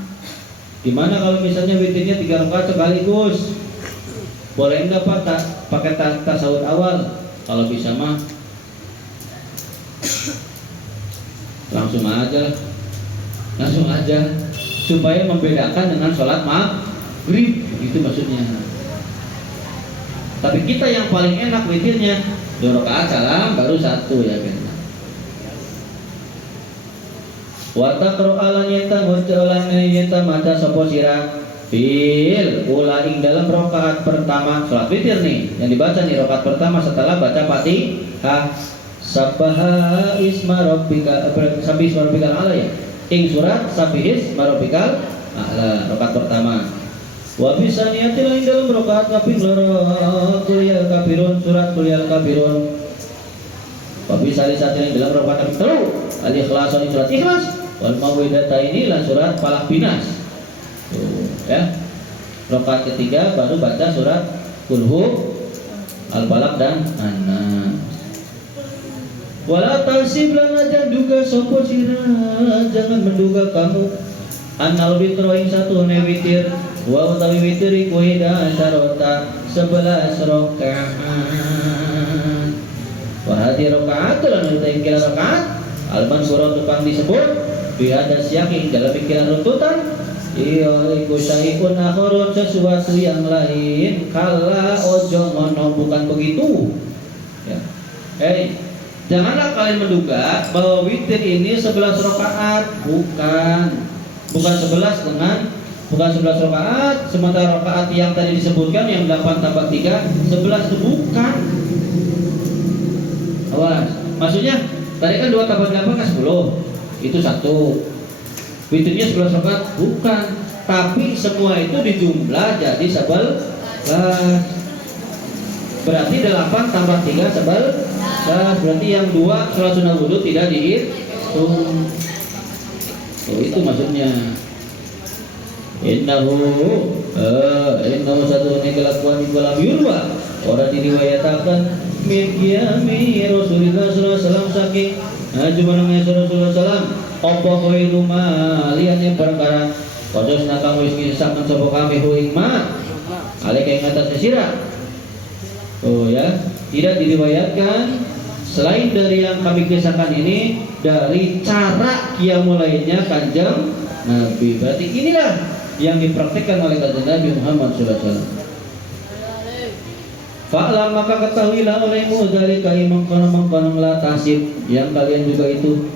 Gimana kalau misalnya witirnya 3 rakaat sekaligus? Boleh enggak Pak pakai tasawuf awal? Kalau bisa mah langsung aja supaya membedakan dengan sholat maghrib, itu maksudnya. Tapi kita yang paling enak witirnya 2 rakaat salam baru 1 ya kan. Wa taqra'alan yata murjalan yata maca sapa sira fil ula ing dalam rakaat pertama salat witir nih yang dibaca nih rakaat pertama setelah baca Fatihah sabbaha isma rabbika sabbi isma rabbikal a'la ya ing surat sabbih isma rabbikal a'la rakaat pertama. Wa bisaniyatil ing dalam rakaat kaping loro kuliah kafirun surat kuliah kafirun. Wa bisalisatil ing dalam rakaat kaping 3 al-ikhlas surat ikhlas wal mawidata ini lah surat Falaq Binas. Tuh, ya. Rakaat ketiga baru baca surat Qul Al-Falaq dan An-Nas. Wala tasib lana janduga sapa sira jangan menduga kamu annal witro ing satu ne witir wa utawi witir iku ida syarota 11 rakaat. Wa hadhihi rakaatul lan utai kira rakaat al-mansura tukang disebut biada siyakin dalam pikiran runtutan iya iku syai'un akhirun sesuatu yang lain kala ojo ngono bukan begitu ya. Janganlah kalian menduga bahwa witir ini 11 rakaat bukan 11 dengan bukan 11 rakaat sementara rakaat yang tadi disebutkan yang 8 tambah 3 11 itu bukan. Awas, maksudnya tadi kan 2 tambah 8 kan 10 itu 1. Witirnya 11 rakaat bukan. tapi semua itu dijumlah jadi 11. Berarti 8 tambah 3 11. Berarti yang 2 sholat sunnah wudhu tidak dihitung. Itu maksudnya. Innahu satu kelakuan ikolam yurwa. Orang diriwayatakan min qiyami Rasulullah sallallahu alaihi wasallam saking jumanang Rasulullah sallam apa khairu ma liane perkara kodosna kang wis ngisaken sapa kami ing ma alika ing atas sira. Oh ya, tidak diriwayatkan selain dari yang kami kisahkan ini dari cara qiyamul lailnya Kanjeng Nabi. Berarti inilah yang dipraktikkan oleh Kanjeng Nabi Muhammad sallallahu alaihi wasallam. Fa'lam maka ketahuilah olehmu dari kaimang kono la tasib yang kalian juga itu.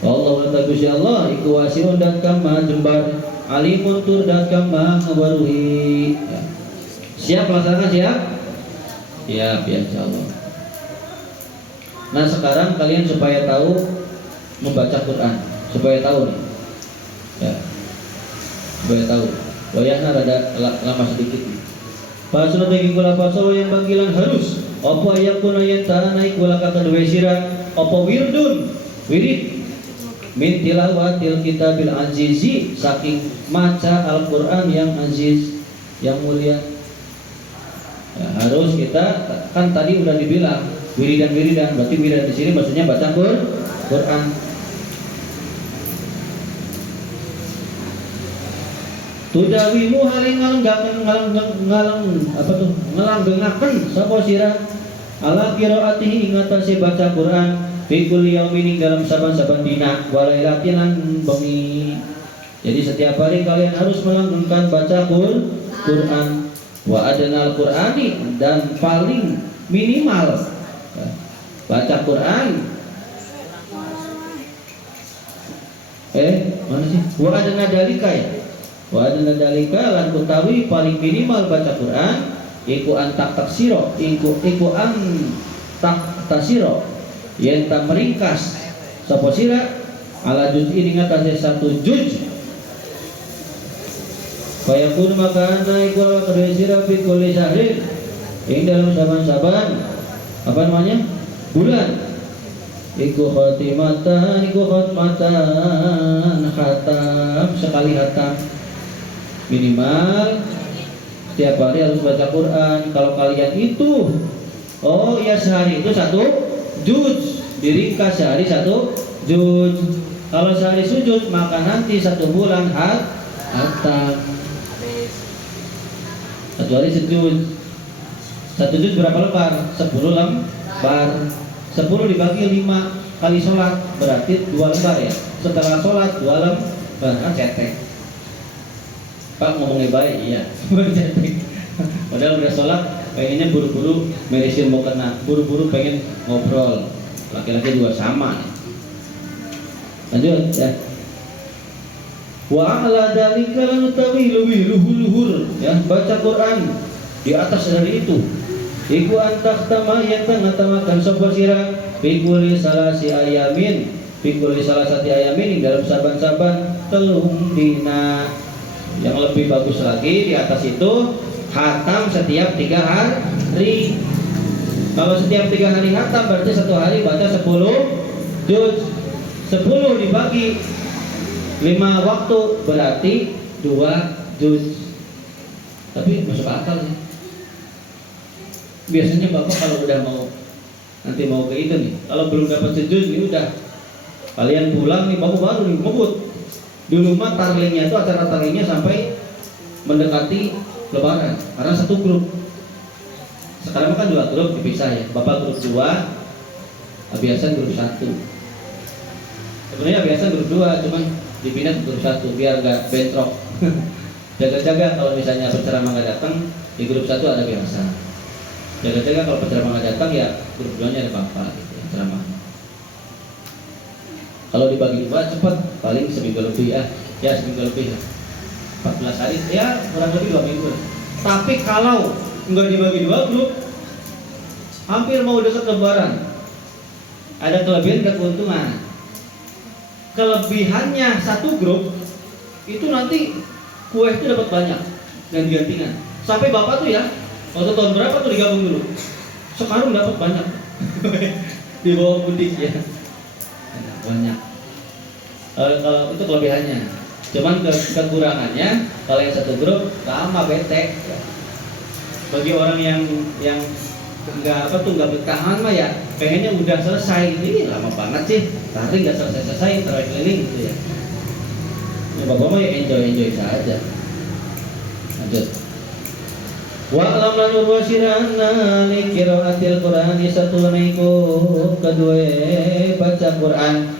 Allah tagusi Allah iku wasiun dan kama jembar alimun tur dan kama ngabaruhi. Ya. Siap laksanakan siap? Siap ya insyaallah. Nah sekarang kalian supaya tahu membaca Quran, supaya tahu nih. Ya. Supaya tahu. Wayahna rada lama sedikit nih. Pasal bagi kula pasal yang panggilan harus apa ayakuna yang naik kula kata dua sira apa wirdun wirid min tilawatil kitabil azizi saking maca Al-Qur'an yang aziz yang mulia. Ya, harus kita kan tadi udah dibilang wiridan berarti wiridan di sini maksudnya baca Quran. Tudawimu haling ngalanggengaken sapa sira ala qiraatihi ing atase baca Quran fi kulli yaumin dalam saban-saban dina walailatin lan bengi. Jadi setiap hari kalian harus melanggengkan baca Quran wa adnal Qur'ani dan paling minimal baca Quran. Mana sih? Wa adna dalika ya. Wa adna dalika lan utawi paling minimal baca Quran iku antak taksiro iku an tak tasiro yen ta meringkas sapa sira ala juz ini ngatasi satu juz fayakun maka ana iku kedua sira fi kulli syahrin ing dalam saban-saban apa namanya bulan iku khatimatan khatam sekali khatam minimal setiap hari harus baca Quran. Kalau kalian itu sehari itu satu juz diringkas sehari satu juz. Kalau sehari sujud maka nanti satu bulan hatam satu hari sejuz. Satu juz berapa lembar? 10 lembar. 10 dibagi 5 kali sholat berarti 2 lembar ya. Setelah sholat 2 lembar kan cetek. Pak ngomongnya baik, iya. Padahal udah sholat, pengennya buru-buru meresin mau kena, buru-buru pengen ngobrol. Laki-laki juga sama. Lanjut ya. Wa ala dalika lan utawi luhur ya baca Quran di atas dari itu. Iku antak tama yang tengah-tengahkan sapa sira bikuli salasi ayamin dalam saban-saban telung dina. Yang lebih bagus lagi di atas itu khatam setiap 3 hari. Kalau setiap 3 hari khatam berarti satu hari baca 10 juz. 10 dibagi 5 waktu berarti 2 juz. Tapi masuk akal sih. Biasanya bapak kalau udah nanti mau ke itu nih, kalau belum dapat sejuz nih udah kalian pulang nih bapak baru nih ngebut. Dulu mah tarlingnya itu acara tarlingnya sampai mendekati lebaran karena satu grup. Sekarang kan 2 grup dipisah ya. Bapak grup 2, Abiasan grup 1. Sebenarnya Abiasan grup 2 cuman dipindah ke grup 1 biar gak bentrok. Jaga-jaga kalau misalnya penceramah nggak datang di grup 1 ada biasa. Jaga-jaga kalau penceramah nggak datang ya grup 2-nya ada bapak gitu ya, ceramah. Kalau dibagi 2 cepat paling seminggu lebih ya seminggu lebih 14 hari ya kurang lebih 2 minggu. Tapi kalau nggak dibagi 2 grup hampir mau dekat lebaran ada kelebihan dan keuntungan. Kelebihannya satu grup itu nanti kue itu dapat banyak dan gantian. Sampai bapak tuh ya, waktu tahun berapa tuh digabung dulu? Sekarang dapat banyak. Di bawah mudik ya. Banyak. Kalau itu kelebihannya. Cuman kekurangannya kalau yang satu grup lama bete. Bagi orang yang nggak bertahan mah ya pengennya udah selesai. Ini lama banget sih, tapi nggak selesai keliling gitu ya. Ya bapak mah ya enjoy saja. Lanjut. Wa alam lan urwasirana li qiraatil Qur'ani satulaiku kedua baca Quran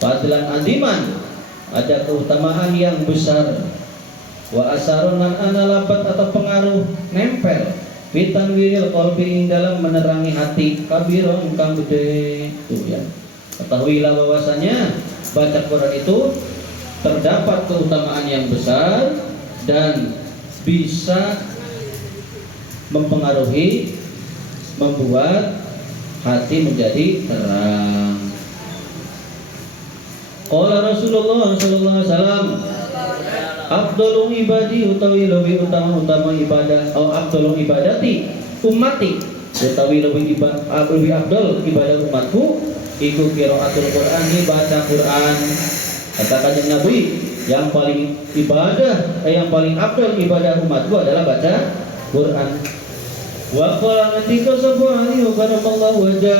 fadlan adiman, ada keutamaan yang besar. Wa asarun lan ana labat atau pengaruh nempel fitan wiril qalbi dalam menerangi hati kabiron kang gede tuh ya. Ketahuilah bahwasanya baca Quran itu terdapat keutamaan yang besar dan bisa mempengaruhi, membuat hati menjadi terang. Qala Rasulullah sallallahu alaihi wasallam, afdalul ibadi utawi lebih utama ibadah atau afdalul ibadati ummati utawi lebih afdal ibadah umatku iku qiraatul Qur'an, baca Quran. Kata kanjeng Nabi, yang paling afdal ibadah umatku adalah baca Quran. Wa qala natika sabani karamallahu wajah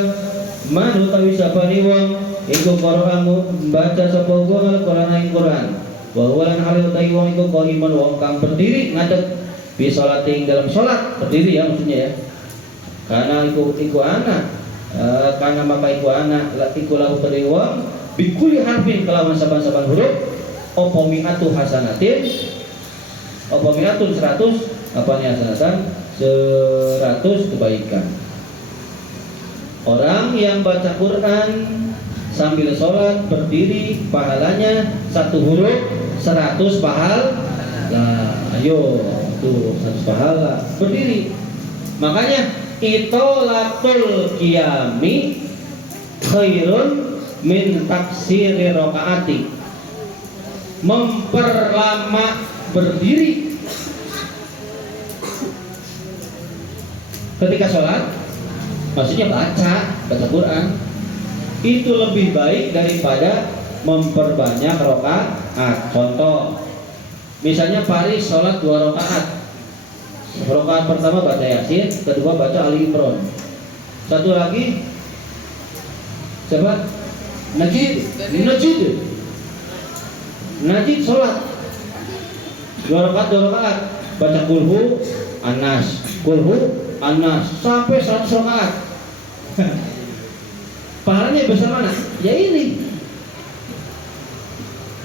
man utawi sapani wong iku qur'anmu baca sapa wong Al-Qur'an ing Quran. Wa huwa lan hale utawi wong iku qaiman wong kang berdiri ngadeg bi salating dalam salat, berdiri ya maksudnya ya. Karena iku anak karena maka iku anak iku lahu utawi wong bikuli harfin kelawan saban-saban huruf apa mi'atu hasanatin apa mi'atun 100 apa nih hasanatan 100 kebaikan. Orang yang baca Quran sambil sholat berdiri pahalanya 1 huruf 100 pahala. Ayo tuh 100 pahala berdiri. Makanya itolatul qiyami khairun min taksiri rakaati. Memperlama berdiri ketika sholat, maksudnya baca Quran itu lebih baik daripada memperbanyak rakaat. Contoh, misalnya Paris sholat 2 rakaat. Rakaat pertama baca Yasin, kedua baca Ali Imran. Satu lagi, coba Najid sholat 2 rakaat baca kulhu Anas sampai 100 rakaat. Pahalanya besar mana? Ya ini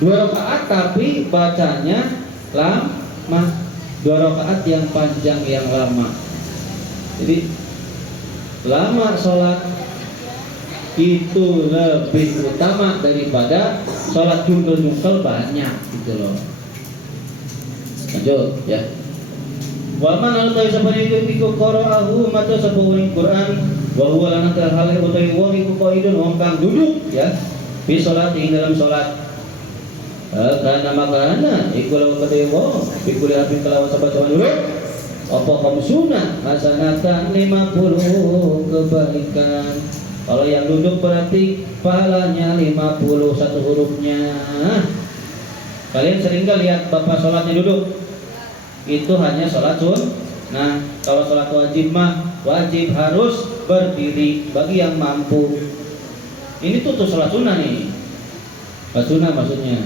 2 rakaat tapi bacanya lama, 2 rakaat yang panjang yang lama. Jadi lama sholat itu lebih utama daripada sholat jungkel banyak gitu loh. Lanjut ya. Wa man alta sabani iku qara'ahu maca sabuhing Quran wa huwa lana hal utawi wong iku qaidun wong kang duduk ya bi salati dalam salat. Karena makana iku lawan kedhe wong iku lebih kelawan sabat-sabat dulu apa kamsuna hasanatan 50 kebaikan. Kalau yang duduk berarti pahalanya 51 hurufnya. Kalian sering gak lihat bapak sholatnya duduk? Itu hanya sholat sunnah. Kalau sholat wajib mah wajib harus berdiri bagi yang mampu. Ini tuh sholat sunnah nih. Sholat sunnah maksudnya.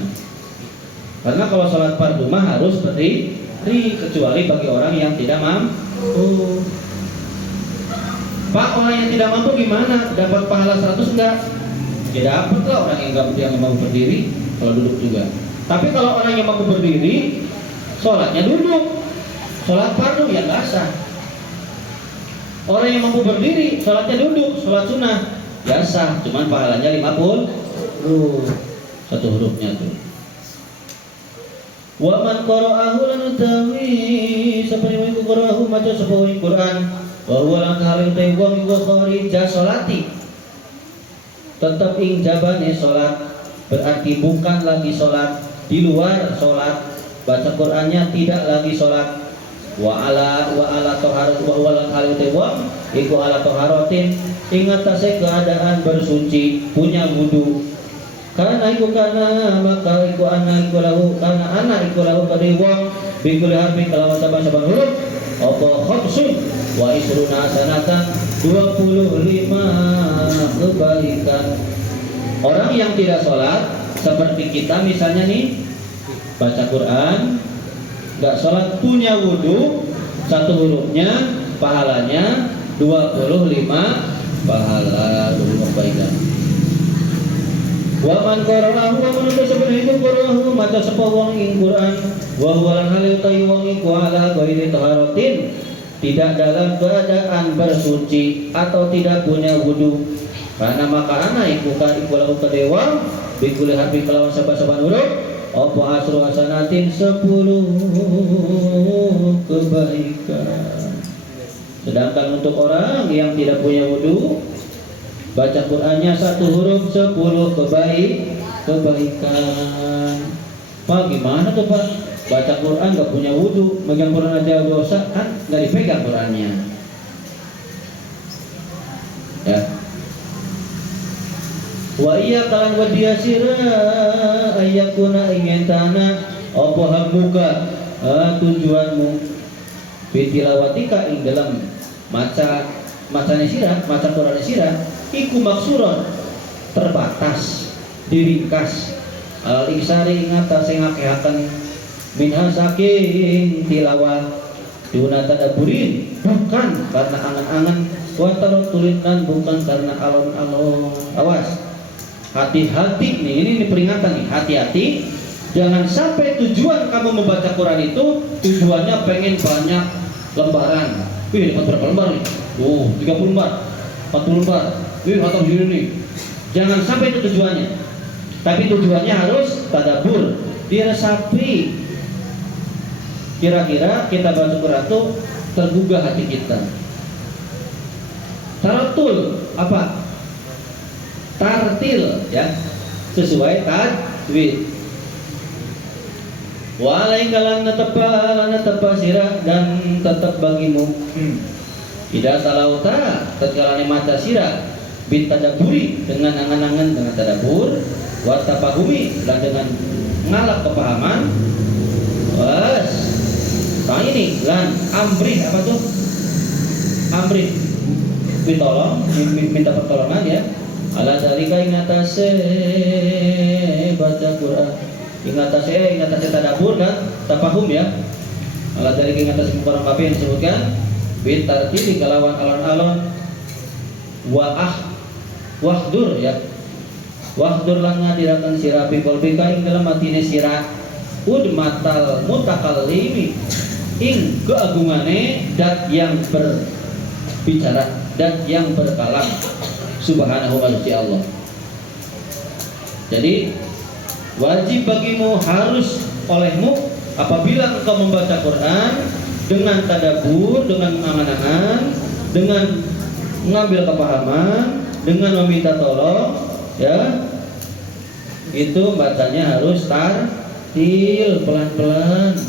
Karena kalau sholat fardu mah harus berdiri, kecuali bagi orang yang tidak mampu. Pak, orang yang tidak mampu gimana? Dapat pahala 100 enggak? Ya dapat lah orang yang mampu berdiri kalau duduk juga. Tapi kalau orang yang mampu berdiri sholatnya duduk, sholat fardu yang nggak sah. Orang yang mampu berdiri, sholatnya duduk, sholat sunnah ya sah, cuman pahalanya 50 satu hurufnya tuh. Wa man qara'ahu lan utawi sapane iku qara'ahu maca sapa Quran wa huwa lan hal te wong iku kharija sholati tetap ing jabane sholat, berarti bukan lagi sholat di luar sholat. baca Qur'annya tidak lagi sholat. Wa ala toharat wa wala halutewam iku ala toharotin, ingat tasik keadaan bersuci, punya wudu. Karena iku kana maka iku anak iku lahu, karena anak iku lahu kadhe wong bikul harfi kelawan saban-saban huruf apa khamsun wa isruna hasanatan, 25 kebaikan. Orang yang tidak sholat seperti kita misalnya nih, baca Quran nggak sholat, punya wudhu, satu hurufnya pahalanya 25 pahala, 25 kebaikan. Wa man qara'ahu wa man tasabbahu qara'ahu maca sapa wong ing Quran wa huwa lan hal ta'i wong iku ala ghairi taharatin, tidak dalam keadaan bersuci atau tidak punya wudu. Karena maka anak iku ka iku lahu kedewa bikul harfi kelawan saban-saban huruf apa asru hasanatin, 10 kebaikan. Sedangkan untuk orang yang tidak punya wudu, baca Qur'annya satu huruf 10 kebaikan. Pak gimana tuh Pak? Baca Qur'an gak punya wudu, megang Qur'an aja dosa, kan gak dipegang Qur'annya. Ya. Wa iya kalan wadiya sira ayakuna ingin tanah apa hammuka, tujuanmu fitilawatika ing dalam macanya sirah, maca Qur'an sirah iku maksuron, terbatas, diringkas al-iksari ingatase ngakehaken minha saking tilawah duna tadaburin, bukan karena angan-angan, wa taratulin bukan karena alon-alon. Awas, hati-hati nih, ini peringatan nih, hati-hati. Jangan sampai tujuan kamu membaca Quran itu tujuannya pengen banyak lembaran. Wih, dapat berapa lembar nih? 30 lembar, 40 lembar. Wih, atau gini nih. Jangan sampai itu tujuannya. Tapi tujuannya harus tadabbur, diresapi. Kira-kira kita baca Quran itu tergugah hati kita. Taratul apa? Tartil ya, sesuai tajwid. Walaikalan netapa sirah dan tetap bagimu. Tidak salauta tatkala mata sirah bin tadaburi dengan angan-angan, dengan tadabur, wa tafahumi dan dengan ngalap kepahaman. Was bang ini lan amri apa tuh? Amri ditolong, minta pertolongan ya. Ala dalika ingatase baca Quran, ingatase tadabur dan tafahum ya. Ala dalika ingatase Quran kabeh yang disebutkan bitarti kalawan alon-alon wahdur ya. Wahdur lan ngadirakan sirah bi qalbika ing dalam atine sirah udmatal mutakallimi ing keagungane dat yang berbicara, dat yang berkalam subhanahu wa ta'ala. Jadi wajib bagimu, harus olehmu apabila engkau membaca Quran dengan tadabbur, dengan angan-angan, dengan mengambil kepahaman, dengan meminta tolong ya, itu bacanya harus tartil, pelan-pelan.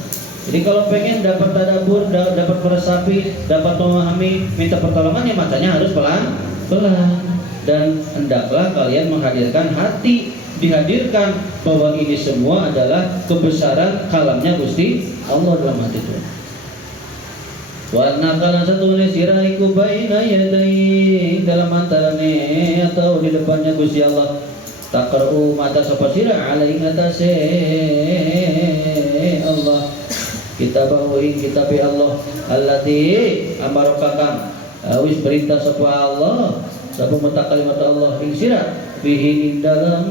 Jadi kalau pengen dapat tadabbur, dapat meresapi, dapat memahami, minta pertolongan ya bacanya harus pelan-pelan. Dan hendaklah kalian menghadirkan hati, dihadirkan bahwa ini semua adalah kebesaran kalamnya Gusti Allah dalam hati itu. Wa nakalan satu siraiku baina yadai, dalam antarane atau di depannya Gusti Allah. Taqra'u mata sapa sira alai ngatase Allah kitabahu ing kitabi Allah allati amarokakam wis perintah sapa Allah sapa mata kalimat Allah ing sira fihi ing dalam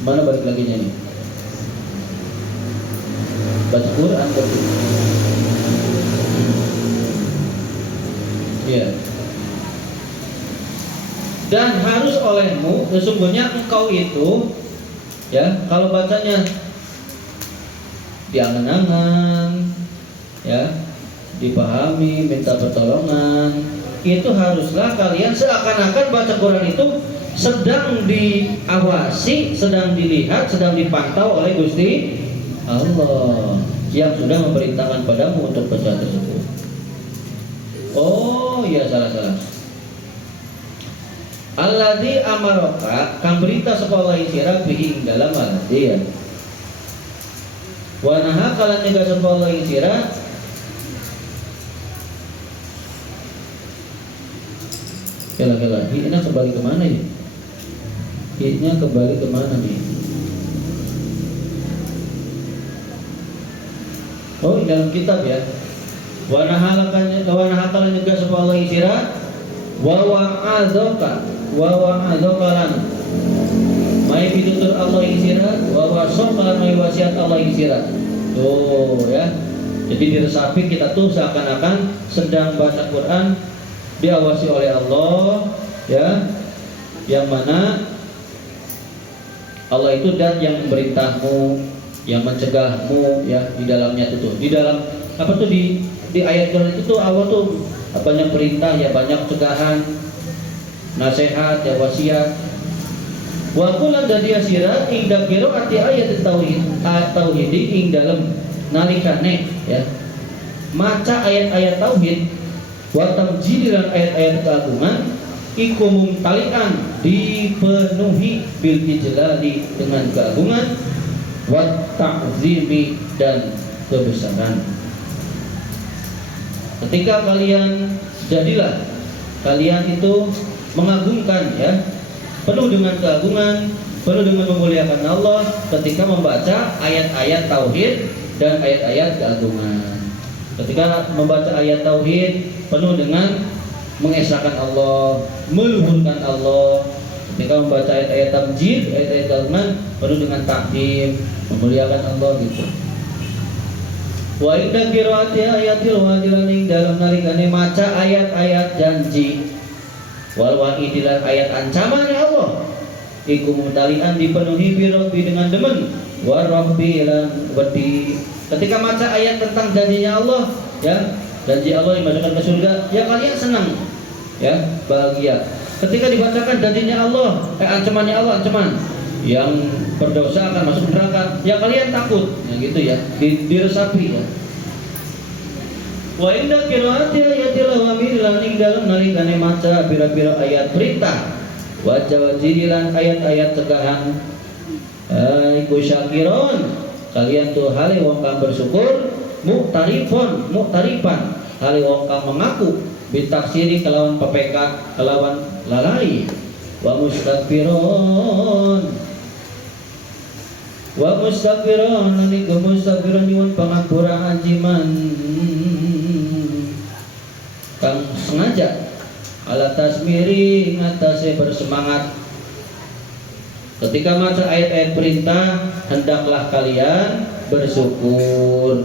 mana balik lagi nya nih, baca Quran berarti. Ya. Dan harus olehmu, sesungguhnya engkau itu ya, kalau bacanya di angan-angan ya, dipahami, minta pertolongan. Itu haruslah kalian seakan-akan baca Quran itu sedang diawasi, sedang dilihat, sedang dipantau oleh Gusti Allah yang sudah memerintahkan padamu untuk baca tersebut. Oh ya, salah. Alladzi amaraka kang berita sapa Allah sira bihi dalam alladzi ya. Wa naha kalan nyegah sapa Allah sira kela-kela. Ini kembali kemana ya? Ini kembali kemana nih? Oh, dalam kitab ya. Wa naha kalan nyegah sapa Allah sira wa wa'adzaka lan mai pitutur Allah sira wa wasaqalan mai wasiat Allah sira. Tuh ya. Jadi diresapi kita tuh seakan-akan sedang baca Quran diawasi oleh Allah ya, yang mana Allah itu dan yang memerintahmu, yang mencegahmu ya di dalamnya itu tuh. Di dalam apa tuh di ayat Quran itu tuh awal tuh banyak perintah ya, banyak cegahan, nasihat ya, wasiat. Wa qul dadiya sira ing dakiro ati ayat tauhid ing dalam nalikane ya maca ayat-ayat tauhid wa tamjilan ayat-ayat keagungan iku mumtalian dipenuhi bil ijlali dengan keagungan wa ta'zimi dan kebesaran. Ketika jadilah kalian itu mengagungkan ya, penuh dengan keagungan, penuh dengan memuliakan Allah ketika membaca ayat-ayat tauhid dan ayat-ayat keagungan. Ketika membaca ayat tauhid penuh dengan mengesahkan Allah, meluhurkan Allah. Ketika membaca ayat-ayat tamjid, ayat-ayat keagungan penuh dengan takdim, memuliakan Allah gitu. Wa inda qiraati ayatil wajilan ing dalam nalikane maca ayat-ayat janji wal wa'idilan ayat ancaman ya Allah iku mutalian dipenuhi birabbi dengan demen warabbi lan wedi. Ketika maca ayat tentang janjinya Allah ya, janji Allah yang dibacakan ke surga ya kalian senang ya, bahagia. Ketika dibacakan janjinya Allah ancamannya Allah, ancaman yang berdosa akan masuk neraka ya kalian takut ya gitu ya, diresapi ya. Wa inda qiraati ayatil awamir lan ing dalem nalikane maca pira-pira ayat perintah wa jawazilan ayat-ayat cegahan iku syakiron kalian tuh hale wong kang bersyukur mu'tarifan hale wong kang mengaku bitaksiri kelawan pepekat kelawan lalai wa mustaghfiron lan iku mustaghfiron nyuwun pangapura ajiman kang sengaja ala tasmiri ngatasi bersemangat. Ketika maca ayat-ayat perintah hendaklah kalian bersyukur.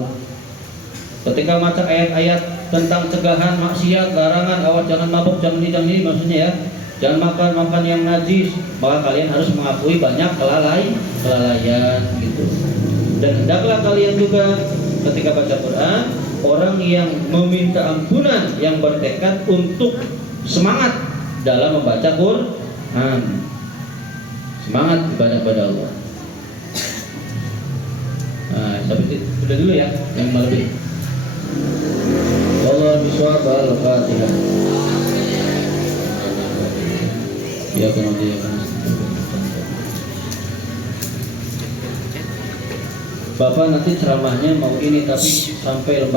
Ketika maca ayat-ayat tentang cegahan maksiat, larangan awas jangan mabuk, jangan ini maksudnya ya, jangan makan yang najis, maka kalian harus mengakui banyak kelalaian gitu. Dan hendaklah kalian juga ketika baca Quran orang yang meminta ampunan, yang bertekad untuk semangat dalam membaca Quran. Semangat ibadah pada Allah. Nah, sampai sudah dulu ya yang lebih. Wallahu bishawab al-Fatihah. Ya kemudian Bapak nanti ceramahnya mau ini tapi sampai